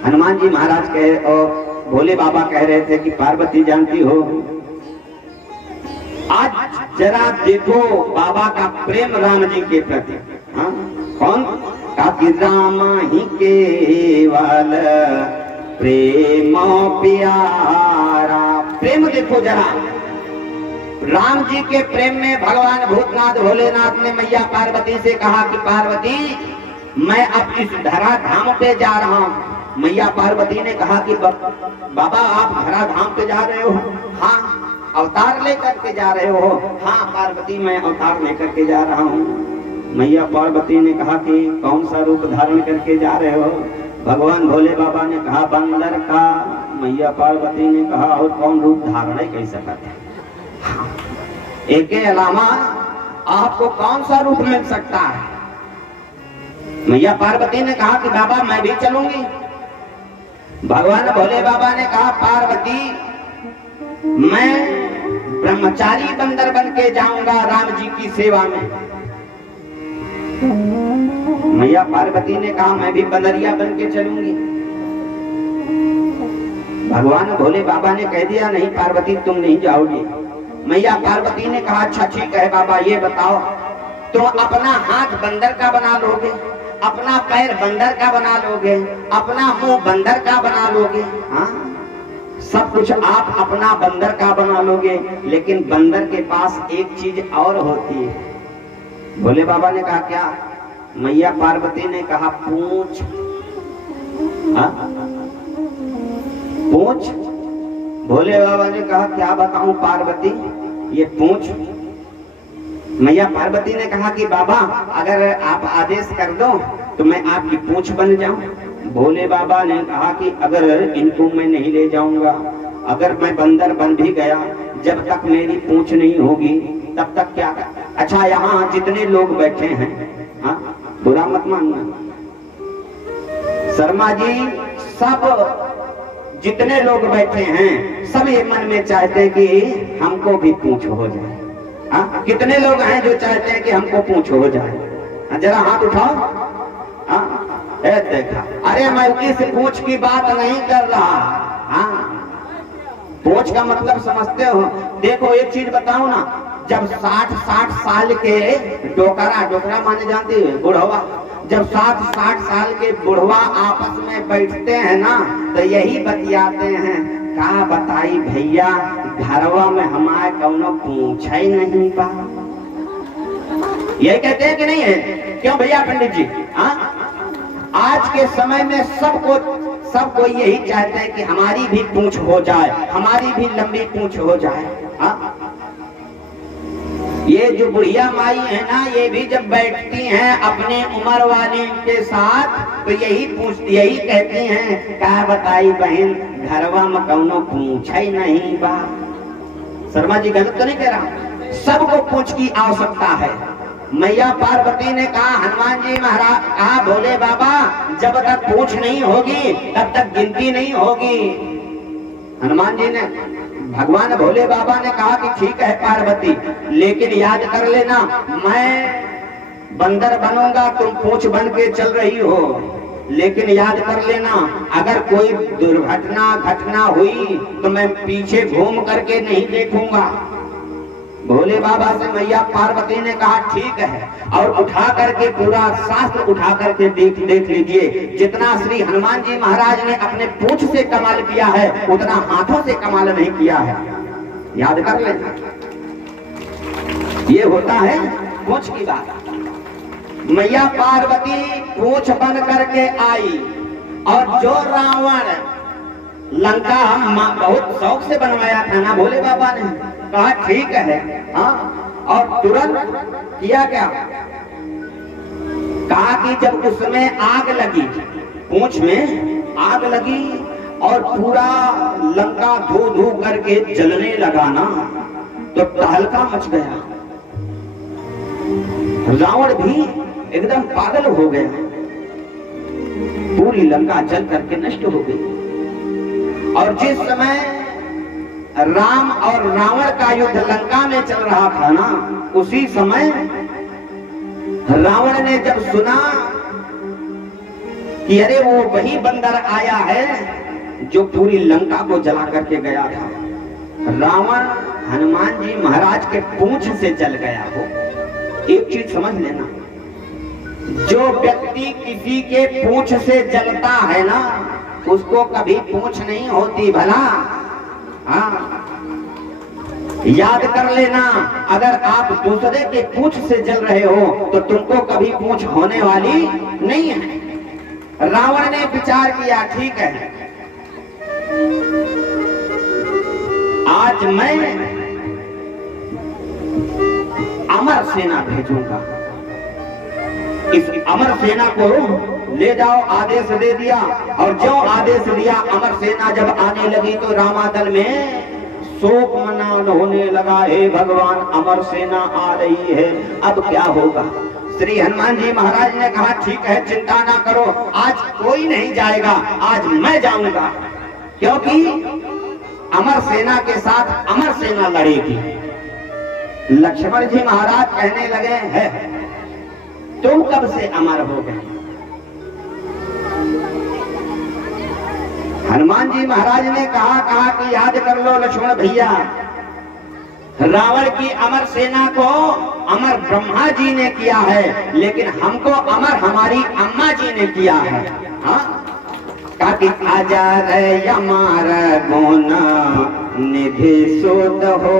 हनुमान जी महाराज कहे और भोले बाबा कह रहे थे कि पार्वती जानती हो, आज जरा देखो बाबा का प्रेम राम जी के प्रति। हाँ कौन? काकि राम ही केवल प्रेम प्यारा। प्रेम देखो जरा, राम जी के प्रेम में भगवान भूतनाथ भोलेनाथ ने मैया पार्वती से कहा कि पार्वती मैं अब इस धरा धाम पे जा रहा हूँ। मैया पार्वती ने कहा कि बाबा आप धरा धाम पे जा रहे हो? हाँ। अवतार लेकर के जा रहे हो? हाँ पार्वती मैं अवतार लेकर के जा रहा हूँ। मैया पार्वती ने कहा कि कौन सा रूप धारण करके जा रहे हो? भगवान भोले बाबा ने कहा बंदर का। मैया पार्वती ने कहा और कौन रूप धारण कर सकता है? एक के अलावा आपको कौन सा रूप मिल सकता है? मैया पार्वती ने कहा कि बाबा मैं भी चलूंगी। भगवान भोले बाबा ने कहा पार्वती मैं ब्रह्मचारी बंदर बन के जाऊंगा राम जी की सेवा में। मैया पार्वती ने कहा मैं भी बंदरिया बन के चलूंगी। भगवान भोले बाबा ने कह दिया नहीं पार्वती तुम नहीं जाओगी। मैया पार्वती ने कहा अच्छा ठीक है बाबा ये बताओ, तुम अपना हाथ बंदर का बना लोगे, अपना पैर बंदर का बना लोगे, अपना मुंह बंदर का बना लोगे? हाँ सब कुछ आप अपना बंदर का बना लोगे, लेकिन बंदर के पास एक चीज और होती है। भोले बाबा ने कहा क्या? मैया पार्वती ने कहा पूंछ। पूंछ? भोले बाबा ने कहा क्या बताऊं पार्वती ये पूंछ? मैया पार्वती ने कहा कि बाबा अगर आप आदेश कर दो तो मैं आपकी पूंछ बन जाऊं। भोले बाबा ने कहा कि अगर इनको मैं नहीं ले जाऊंगा, अगर मैं बंदर बन भी गया, जब तक मेरी पूंछ नहीं होगी तब तक क्या? अच्छा यहाँ जितने लोग बैठे हैं, हाँ बुरा मत मानना शर्मा जी, सब जितने लोग बैठे हैं सब ये मन में चाहते हैं कि हमको भी पूंछ हो जाए। हाँ कितने लोग हैं जो चाहते हैं कि हमको पूंछ हो जाए? जरा हाथ उठाओ। हाँ देखा, अरे मैं इस पूंछ की बात नहीं कर रहा। हाँ पूंछ का मतलब समझते हो? देखो एक चीज बताओ ना, जब 60 साल के डोकरा माने जानते हो बुढ़वा, जब 60 साल के बुढ़वा आपस में बैठते हैं ना तो यही बतियाते हैं, का बताई भैया घरवा में हमारे कौनो पूछा ही नहीं बा। यही कहते हैं कि नहीं है? क्यों भैया पंडित जी? हाँ आज के समय में सबको यही चाहते हैं कि हमारी भी पूंछ हो जाए, हमारी भी लंबी पूंछ हो जाए। हाँ ये जो बुढ़िया माई है ना, ये भी जब बैठती हैं अपने उम्र वाले के साथ तो यही कहती हैं, क्या बताई बहन घरवा में कौनो पूछा ही नहीं बा। शर्मा जी गलत तो नहीं कह रहा? सबको पूंछ की आवश्यकता है। मैया पार्वती ने कहा हनुमान जी महाराज, कहा भोले बाबा जब तक पूंछ नहीं होगी तब तक गिनती नहीं होगी। हनुमान जी ने, भगवान भोले बाबा ने कहा कि ठीक है पार्वती, लेकिन याद कर लेना मैं बंदर बनूंगा, तुम पूंछ बन के चल रही हो, लेकिन याद कर लेना अगर कोई दुर्घटना घटना हुई तो मैं पीछे घूम करके नहीं देखूंगा। भोले बाबा से मैया पार्वती ने कहा ठीक है, और उठा करके पूरा शास्त्र उठा करके देख लीजिए, जितना श्री हनुमान जी महाराज ने अपने पूंछ से कमाल किया है उतना हाथों से कमाल नहीं किया है। याद कर लेना, ये होता है पूंछ की बात। मैया पार्वती पूंछ बन करके आई, और जो रावण लंका हम बहुत शौक से बनवाया था ना, भोले बाबा ने कहा ठीक है, हाँ, और तुरंत किया क्या, कहा कि जब उसमें आग लगी, पूंछ में आग लगी और पूरा लंका धू धू करके जलने लगा ना, तो तहलका मच गया। रावण भी एकदम पागल हो गया, पूरी लंका जल करके नष्ट हो गई। और जिस समय राम और रावण का युद्ध लंका में चल रहा था ना, उसी समय रावण ने जब सुना कि अरे वो वही बंदर आया है जो पूरी लंका को जला करके गया था, रावण हनुमान जी महाराज के पूंछ से जल गया हो। एक चीज समझ लेना, जो व्यक्ति किसी के पूंछ से जलता है ना, उसको कभी पूंछ नहीं होती भला। हाँ, याद कर लेना, अगर आप दूसरे के पूंछ से जल रहे हो तो तुमको कभी पूंछ होने वाली नहीं है। रावण ने विचार किया ठीक है, आज मैं अमर सेना भेजूंगा, इस अमर सेना को ले जाओ, आदेश दे दिया। और जो आदेश दिया, अमर सेना जब आने लगी तो रामादल में शोक मनान होने लगा, हे भगवान अमर सेना आ रही है, अब क्या होगा। श्री हनुमान जी महाराज ने कहा ठीक है, चिंता ना करो, आज कोई नहीं जाएगा, आज मैं जाऊंगा, क्योंकि अमर सेना के साथ अमर सेना लड़ेगी। लक्ष्मण जी महाराज कहने लगे हैं, तुम कब से अमर हो गए। हनुमान जी महाराज ने कहा कि याद कर लो लक्ष्मण भैया, रावण की अमर सेना को अमर ब्रह्मा जी ने किया है, लेकिन हमको अमर हमारी अम्मा जी ने किया है। हाँ, कि अजर यमार गुण निधि सुध हो,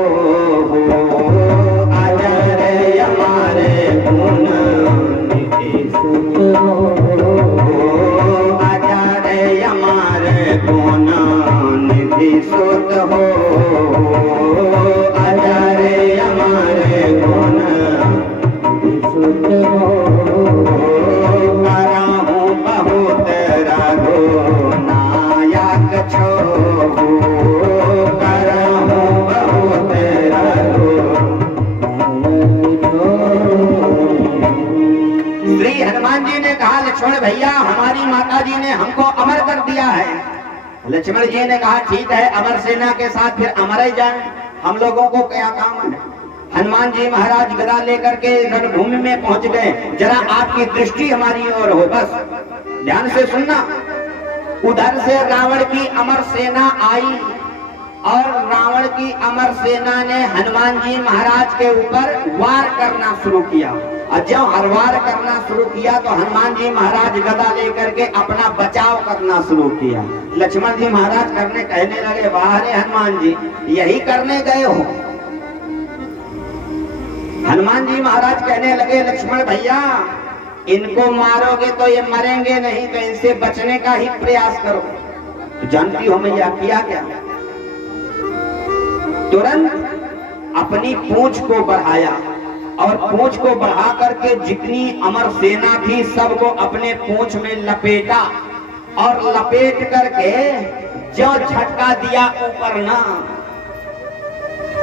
अजर यमार गुण निधि सुध हो, अजर यमार गुण निधि सुध हो, अजर यमार गुण निधि सुध हो, करहु बहुत रघु नायक छो, करहु बहुत रघु। श्री हनुमान जी ने कहा लक्ष्मण भैया, हमारी माता जी ने हमको अमर कर दिया है। लक्ष्मण जी ने कहा ठीक है, अमर सेना के साथ फिर अमर ही जाए, हम लोगों को क्या काम है। हनुमान जी महाराज गदा लेकर के रणभूमि में पहुंच गए। जरा आपकी दृष्टि हमारी ओर हो, बस ध्यान से सुनना। उधर से रावण की अमर सेना आई और रावण की अमर सेना ने हनुमान जी महाराज के ऊपर वार करना शुरू किया। और जब हर वार करना शुरू किया तो हनुमान जी महाराज गदा लेकर के अपना बचाव करना शुरू किया। लक्ष्मण जी महाराज कहने लगे, वाह रे हनुमान जी, यही करने गए हो। हनुमान जी महाराज कहने लगे, लक्ष्मण भैया, इनको मारोगे तो ये मरेंगे नहीं, तो इनसे बचने का ही प्रयास करो। तो जानती हो मैया किया क्या, तुरंत अपनी पूंछ को बढ़ाया और पूंछ को बढ़ा करके जितनी अमर सेना थी सबको अपने पूंछ में लपेटा और लपेट करके जो झटका दिया ऊपर ना,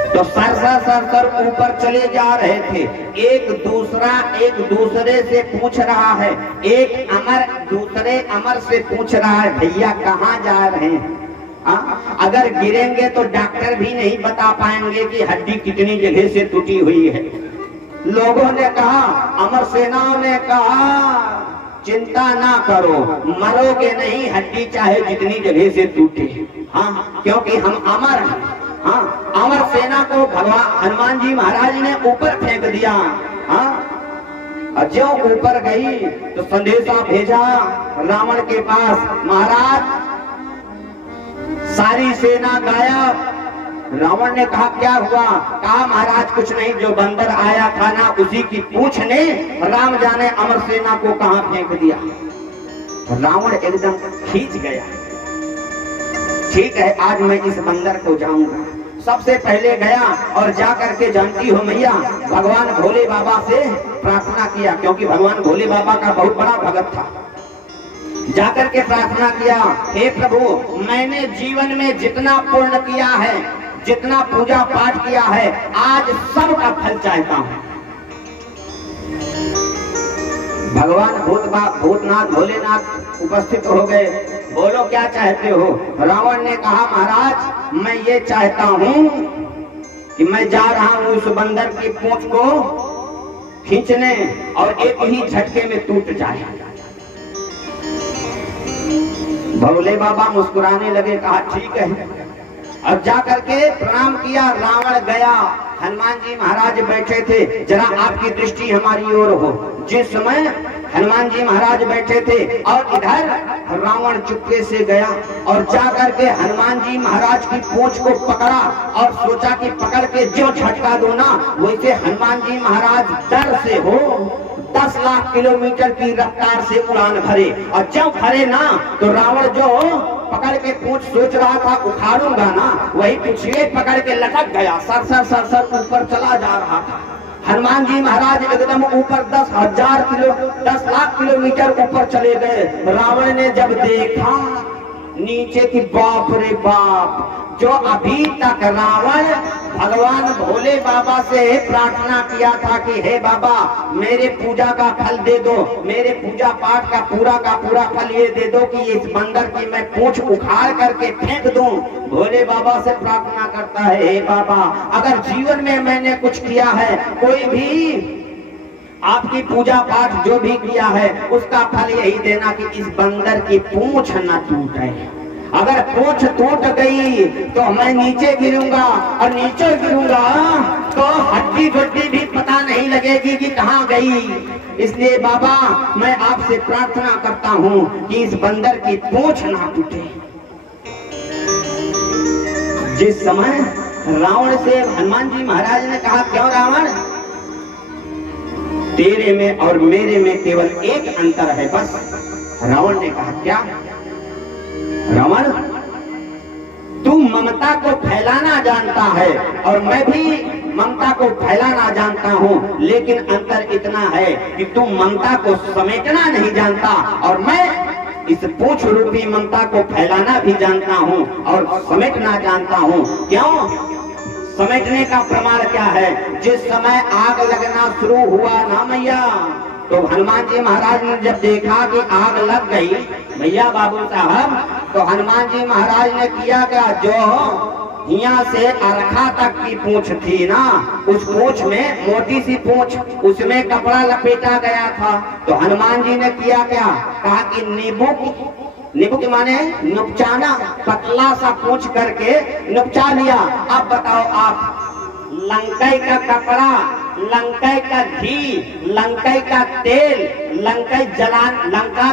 तो सर ऊपर चले जा रहे थे। एक दूसरे से पूछ रहा है, एक अमर दूसरे अमर से पूछ रहा है, भैया कहाँ जा रहे हैं। अगर गिरेंगे तो डॉक्टर भी नहीं बता पाएंगे कि हड्डी कितनी जगह से टूटी हुई है। लोगों ने कहा, अमर सेनाओं ने कहा, चिंता ना करो, मरोगे नहीं, हड्डी चाहे जितनी जगह से टूटे। हाँ, क्योंकि हम अमर हैं। हाँ, अमर सेना को भगवान हनुमान जी महाराज ने ऊपर फेंक दिया। हाँ, और जो ऊपर गई तो संदेशा भेजा रावण के पास, महाराज सारी सेना गायब। रावण ने कहा क्या हुआ? कहा महाराज कुछ नहीं, जो बंदर आया था ना उसी की पूंछ ने राम जाने अमर सेना को कहां फेंक दिया। रावण एकदम खींच गया। ठीक है, आज मैं इस बंदर को जाऊंगा। सबसे पहले गया और जा करके, जानती हो मैया, भगवान भोले बाबा से प्रार्थना किया, क्योंकि भगवान भोले बाबा का बहुत बड़ा भगत था। जाकर के प्रार्थना किया, हे प्रभु, मैंने जीवन में जितना पुण्य किया है, जितना पूजा पाठ किया है, आज सब का फल चाहता हूं। भगवान भूतनाथ भोलेनाथ उपस्थित हो गए। बोलो क्या चाहते हो? रावण ने कहा महाराज मैं ये चाहता हूं कि मैं जा रहा हूं उस बंदर की पूंछ को खींचने और एक ही झटके में टूट जाए। भोले बाबा मुस्कुराने लगे, कहा ठीक है। अब जा करके प्रणाम किया। रावण गया, हनुमान जी महाराज बैठे थे। जरा आपकी दृष्टि हमारी ओर हो। जिस समय हनुमान जी महाराज बैठे थे और इधर रावण चुपके से गया और जा करके हनुमान जी महाराज की पूंछ को पकड़ा और सोचा कि पकड़ के जो झटका दो ना, वैसे हनुमान जी महाराज डर से हो 10 लाख किलोमीटर की रफ्तार से उड़ान भरे। और जब भरे ना तो रावण जो पकड़ के पूंछ सोच रहा था उखाड़ूंगा ना, वही पिछले पकड़ के लटक गया, सर ऊपर चला जा रहा था। हनुमान जी महाराज एकदम ऊपर 10 लाख किलोमीटर ऊपर चले गए। रावण ने जब देखा नीचे की, बाप रे बाप, जो अभी तक रावण भगवान भोले बाबा से प्रार्थना किया था कि हे बाबा मेरे पूजा का फल दे दो, मेरे पूजा पाठ का पूरा फल ये दे दो कि इस बंदर की मैं पूंछ उखाड़ करके फेंक दूं। भोले बाबा से प्रार्थना करता है, हे बाबा अगर जीवन में मैंने कुछ किया है, कोई भी आपकी पूजा पाठ जो भी किया है उसका फल यही देना कि इस बंदर की पूंछ न टूटे। अगर पूंछ टूट गई तो मैं नीचे गिरूंगा और नीचे गिरूंगा तो हड्डी गुड्डी भी पता नहीं लगेगी कि कहां गई। इसलिए बाबा मैं आपसे प्रार्थना करता हूं कि इस बंदर की पूंछ ना टूटे। जिस समय रावण से हनुमान जी महाराज ने कहा, क्यों रावण, तेरे में और मेरे में केवल एक अंतर है बस। रावण ने कहा क्या? रावण तू ममता को फैलाना जानता है और मैं भी ममता को फैलाना जानता हूँ, लेकिन अंतर इतना है कि तू ममता को समेटना नहीं जानता और मैं इस पूंछ रूपी ममता को फैलाना भी जानता हूँ और समेटना जानता हूँ। क्यों? समेटने का प्रमाण क्या है? जिस समय आग लगना शुरू हुआ ना मैया, तो हनुमान जी महाराज ने जब देखा कि आग लग गई भैया बाबू साहब, तो हनुमान जी महाराज ने किया क्या, जो यहाँ से अरखा तक की पूंछ थी ना, उस पूंछ में मोटी सी पूंछ, उसमें कपड़ा लपेटा गया था। तो हनुमान जी ने किया क्या, कहा कि नींबू के माने नुकचाना, पतला सा पूंछ करके नुकचा लिया। अब बताओ आप, लंकाई का कपड़ा, लंकाई का घी, लंकाई का तेल, लंका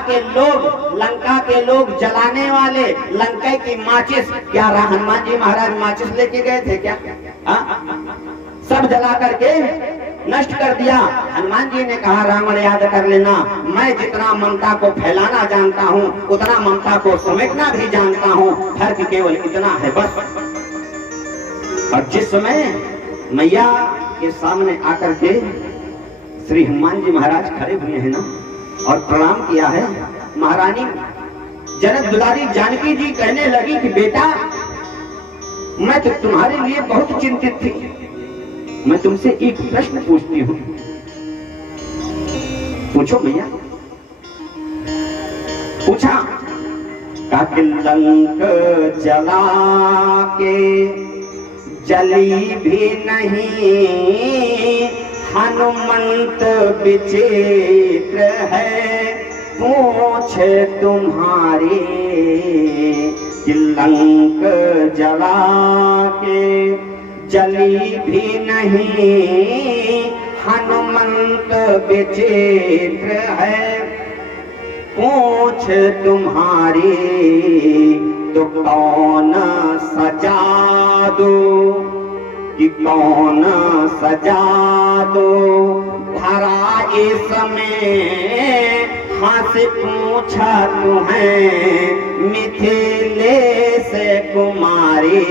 के लोग जलाने वाले, लंकाई की माचिस, क्या हनुमान जी महाराज माचिस लेके गए थे क्या? सब जला करके नष्ट कर दिया। हनुमान जी ने कहा, रावण याद कर लेना, मैं जितना ममता को फैलाना जानता हूँ उतना ममता को समेटना भी जानता हूँ, फर्क केवल इतना है बस। और जिस समय मैया के सामने आकर के श्री हनुमान जी महाराज खड़े हुए हैं ना और प्रणाम किया है, महारानी जनक दुलारी जानकी जी कहने लगी कि बेटा मैं तो तुम्हारे लिए बहुत चिंतित थी, मैं तुमसे एक प्रश्न पूछती हूँ। पूछो मैया। पूछा, लंक जला के जली भी नहीं, हनुमंत विचित्र है, पूछ तुम्हारी कि लंक जला के जली भी नहीं हनुमंत विचित्र है। पूछ तुम्हारी तो कौन सजा दो कि कौन सजा दो धरा इस समय हंस पूछा तुम्हें मिथिलेश कुमारी।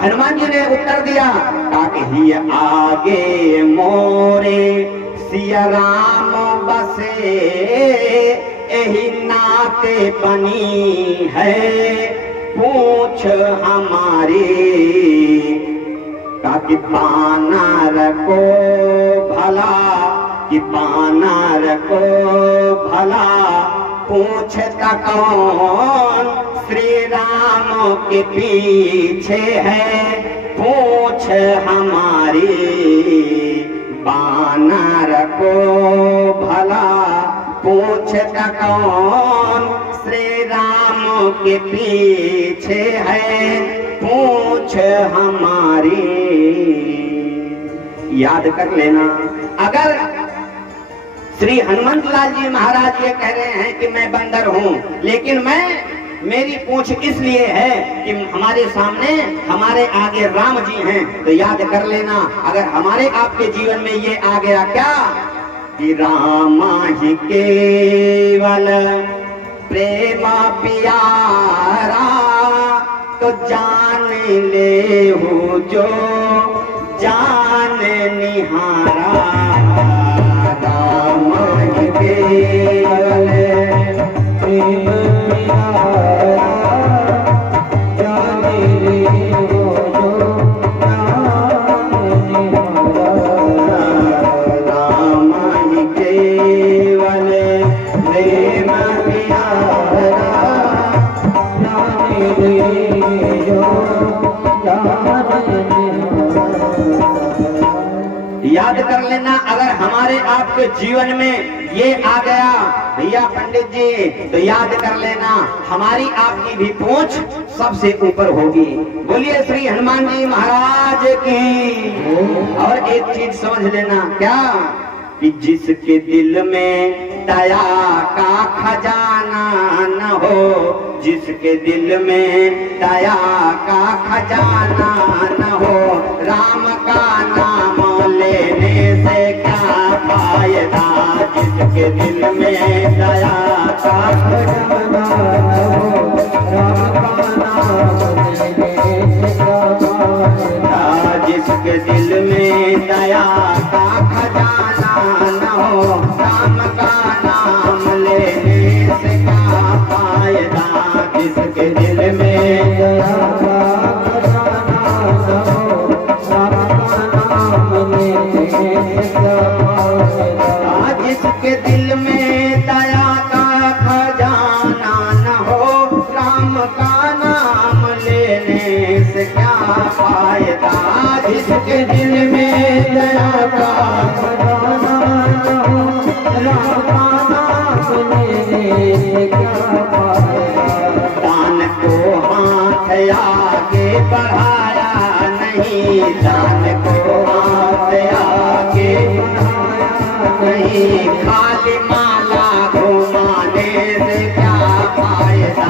हनुमान जी ने उत्तर दिया काकही आगे मोरे सिया राम बसे यही नाते बनी है पूछ हमारी। काकि बानर को भला कि बानर को भला पूछता कौन श्री राम के पीछे है पूछ हमारी। बानर को भला पूछता कौन श्री राम के पीछे है पूछ हमारी। याद कर लेना, अगर श्री हनुमंत लाल जी महाराज ये कह रहे हैं कि मैं बंदर हूँ, लेकिन मेरी पूंछ इसलिए है कि हमारे सामने हमारे आगे राम जी हैं, तो याद कर लेना अगर हमारे आपके जीवन में ये आ गया क्या कि रामा ही केवल प्रेम प्यारा तो जान ले हो जो जान निहारा। राम ही केवल प्रेम प्यारा जान ले हो जो जान निहारा। राम ही केवल प्रेम प्यारा जान ले हो जान निहारा। याद कर लेना अगर हमारे आपके जीवन में ये आ गया भैया पंडित जी, तो याद कर लेना हमारी आपकी भी पूंछ सबसे ऊपर होगी। बोलिए श्री हनुमान जी महाराज की। और एक चीज समझ लेना क्या कि जिसके दिल में दया का खजाना न हो, जिसके दिल में दया का खजाना न हो, राम का नाम लेने से क्या फायदा। जिसके दिल में दया का खजाना न हो, राम का नाम लेने से क्या फायदा। जिसके दिल में दया का खजाना न हो, राम का नाम लेने से क्या फायदा। जिसके दिल में दया का खजाना न हो, राम का नाम लेने से क्या फायदा। जिसके दिल में दया का खजाना न हो, राम का नाम लेने से क्या फायदा। जिसके दिल में दया का खजाना न हो, राम का नाम लेने से क्या फायदा। दान को हाथ आगे बढ़ाया नहीं, दान को हाथ आगे बढ़ाया नहीं, खाली माला घुमाने से क्या फायदा।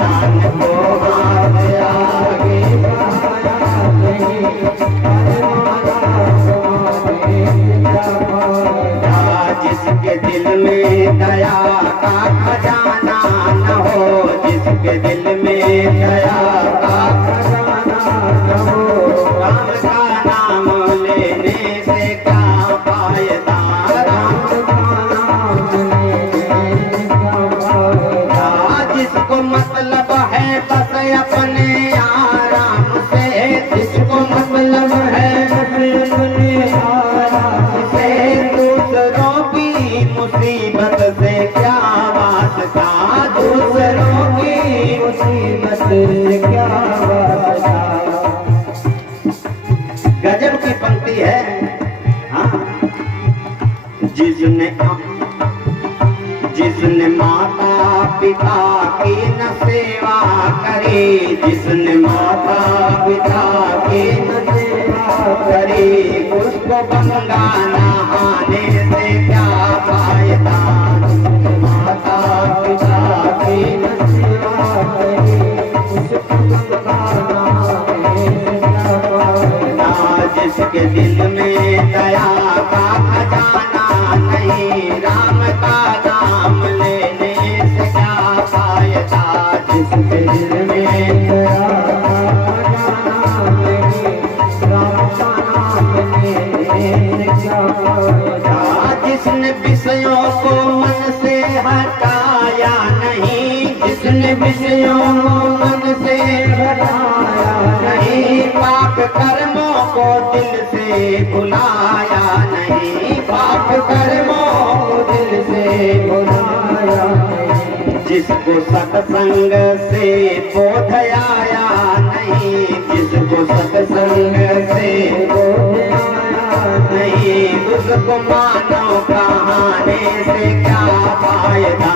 दान को हाथ आगे बढ़ाया नहीं, खाली माला घुमाने से क्या फायदा। जिसके दिल में दया का खजाना न हो, जिसके दिल में दया का खजाना न हो, राम का नाम लेने से क्या फायदा। राम का नाम लेने से क्या फायदा। जिसको मतलब है बस अपने आराम से, जिसको मतलब है बस अपने आराम से, दूसरों की मुसीबत से क्या वास्ता। दूसरों की मुसीबत से क्या वास्ता। गजब की पंक्ति है। हाँ, जिसने जिसने माता पिता की न सेवा करे, जिसने माता पिता की न सेवा करे, उसको गंगा नहाने से क्या फायदा। माता पिता की न सेवा करे, उसको गंगा नहाने से क्या फायदा। जिसके दिल में दया का खजाना नहीं, राम का नाम लेने से क्या फायदा। जिसके दिल में दया का खजाना नहीं, राम का नाम लेने से क्या फायदा। जिसने विषयों को मन से हटाया नहीं, जिसने विषयों को मन से हटाया नहीं, पाप कर्मों को दिल से भुलाया नहीं, पाप कर्मों को दिल से भुलाया नहीं। जिसको सत्संग से बोध आया नहीं, जिसको सत्संग से बोध आया नहीं, उसको मानो कहाने से क्या फायदा।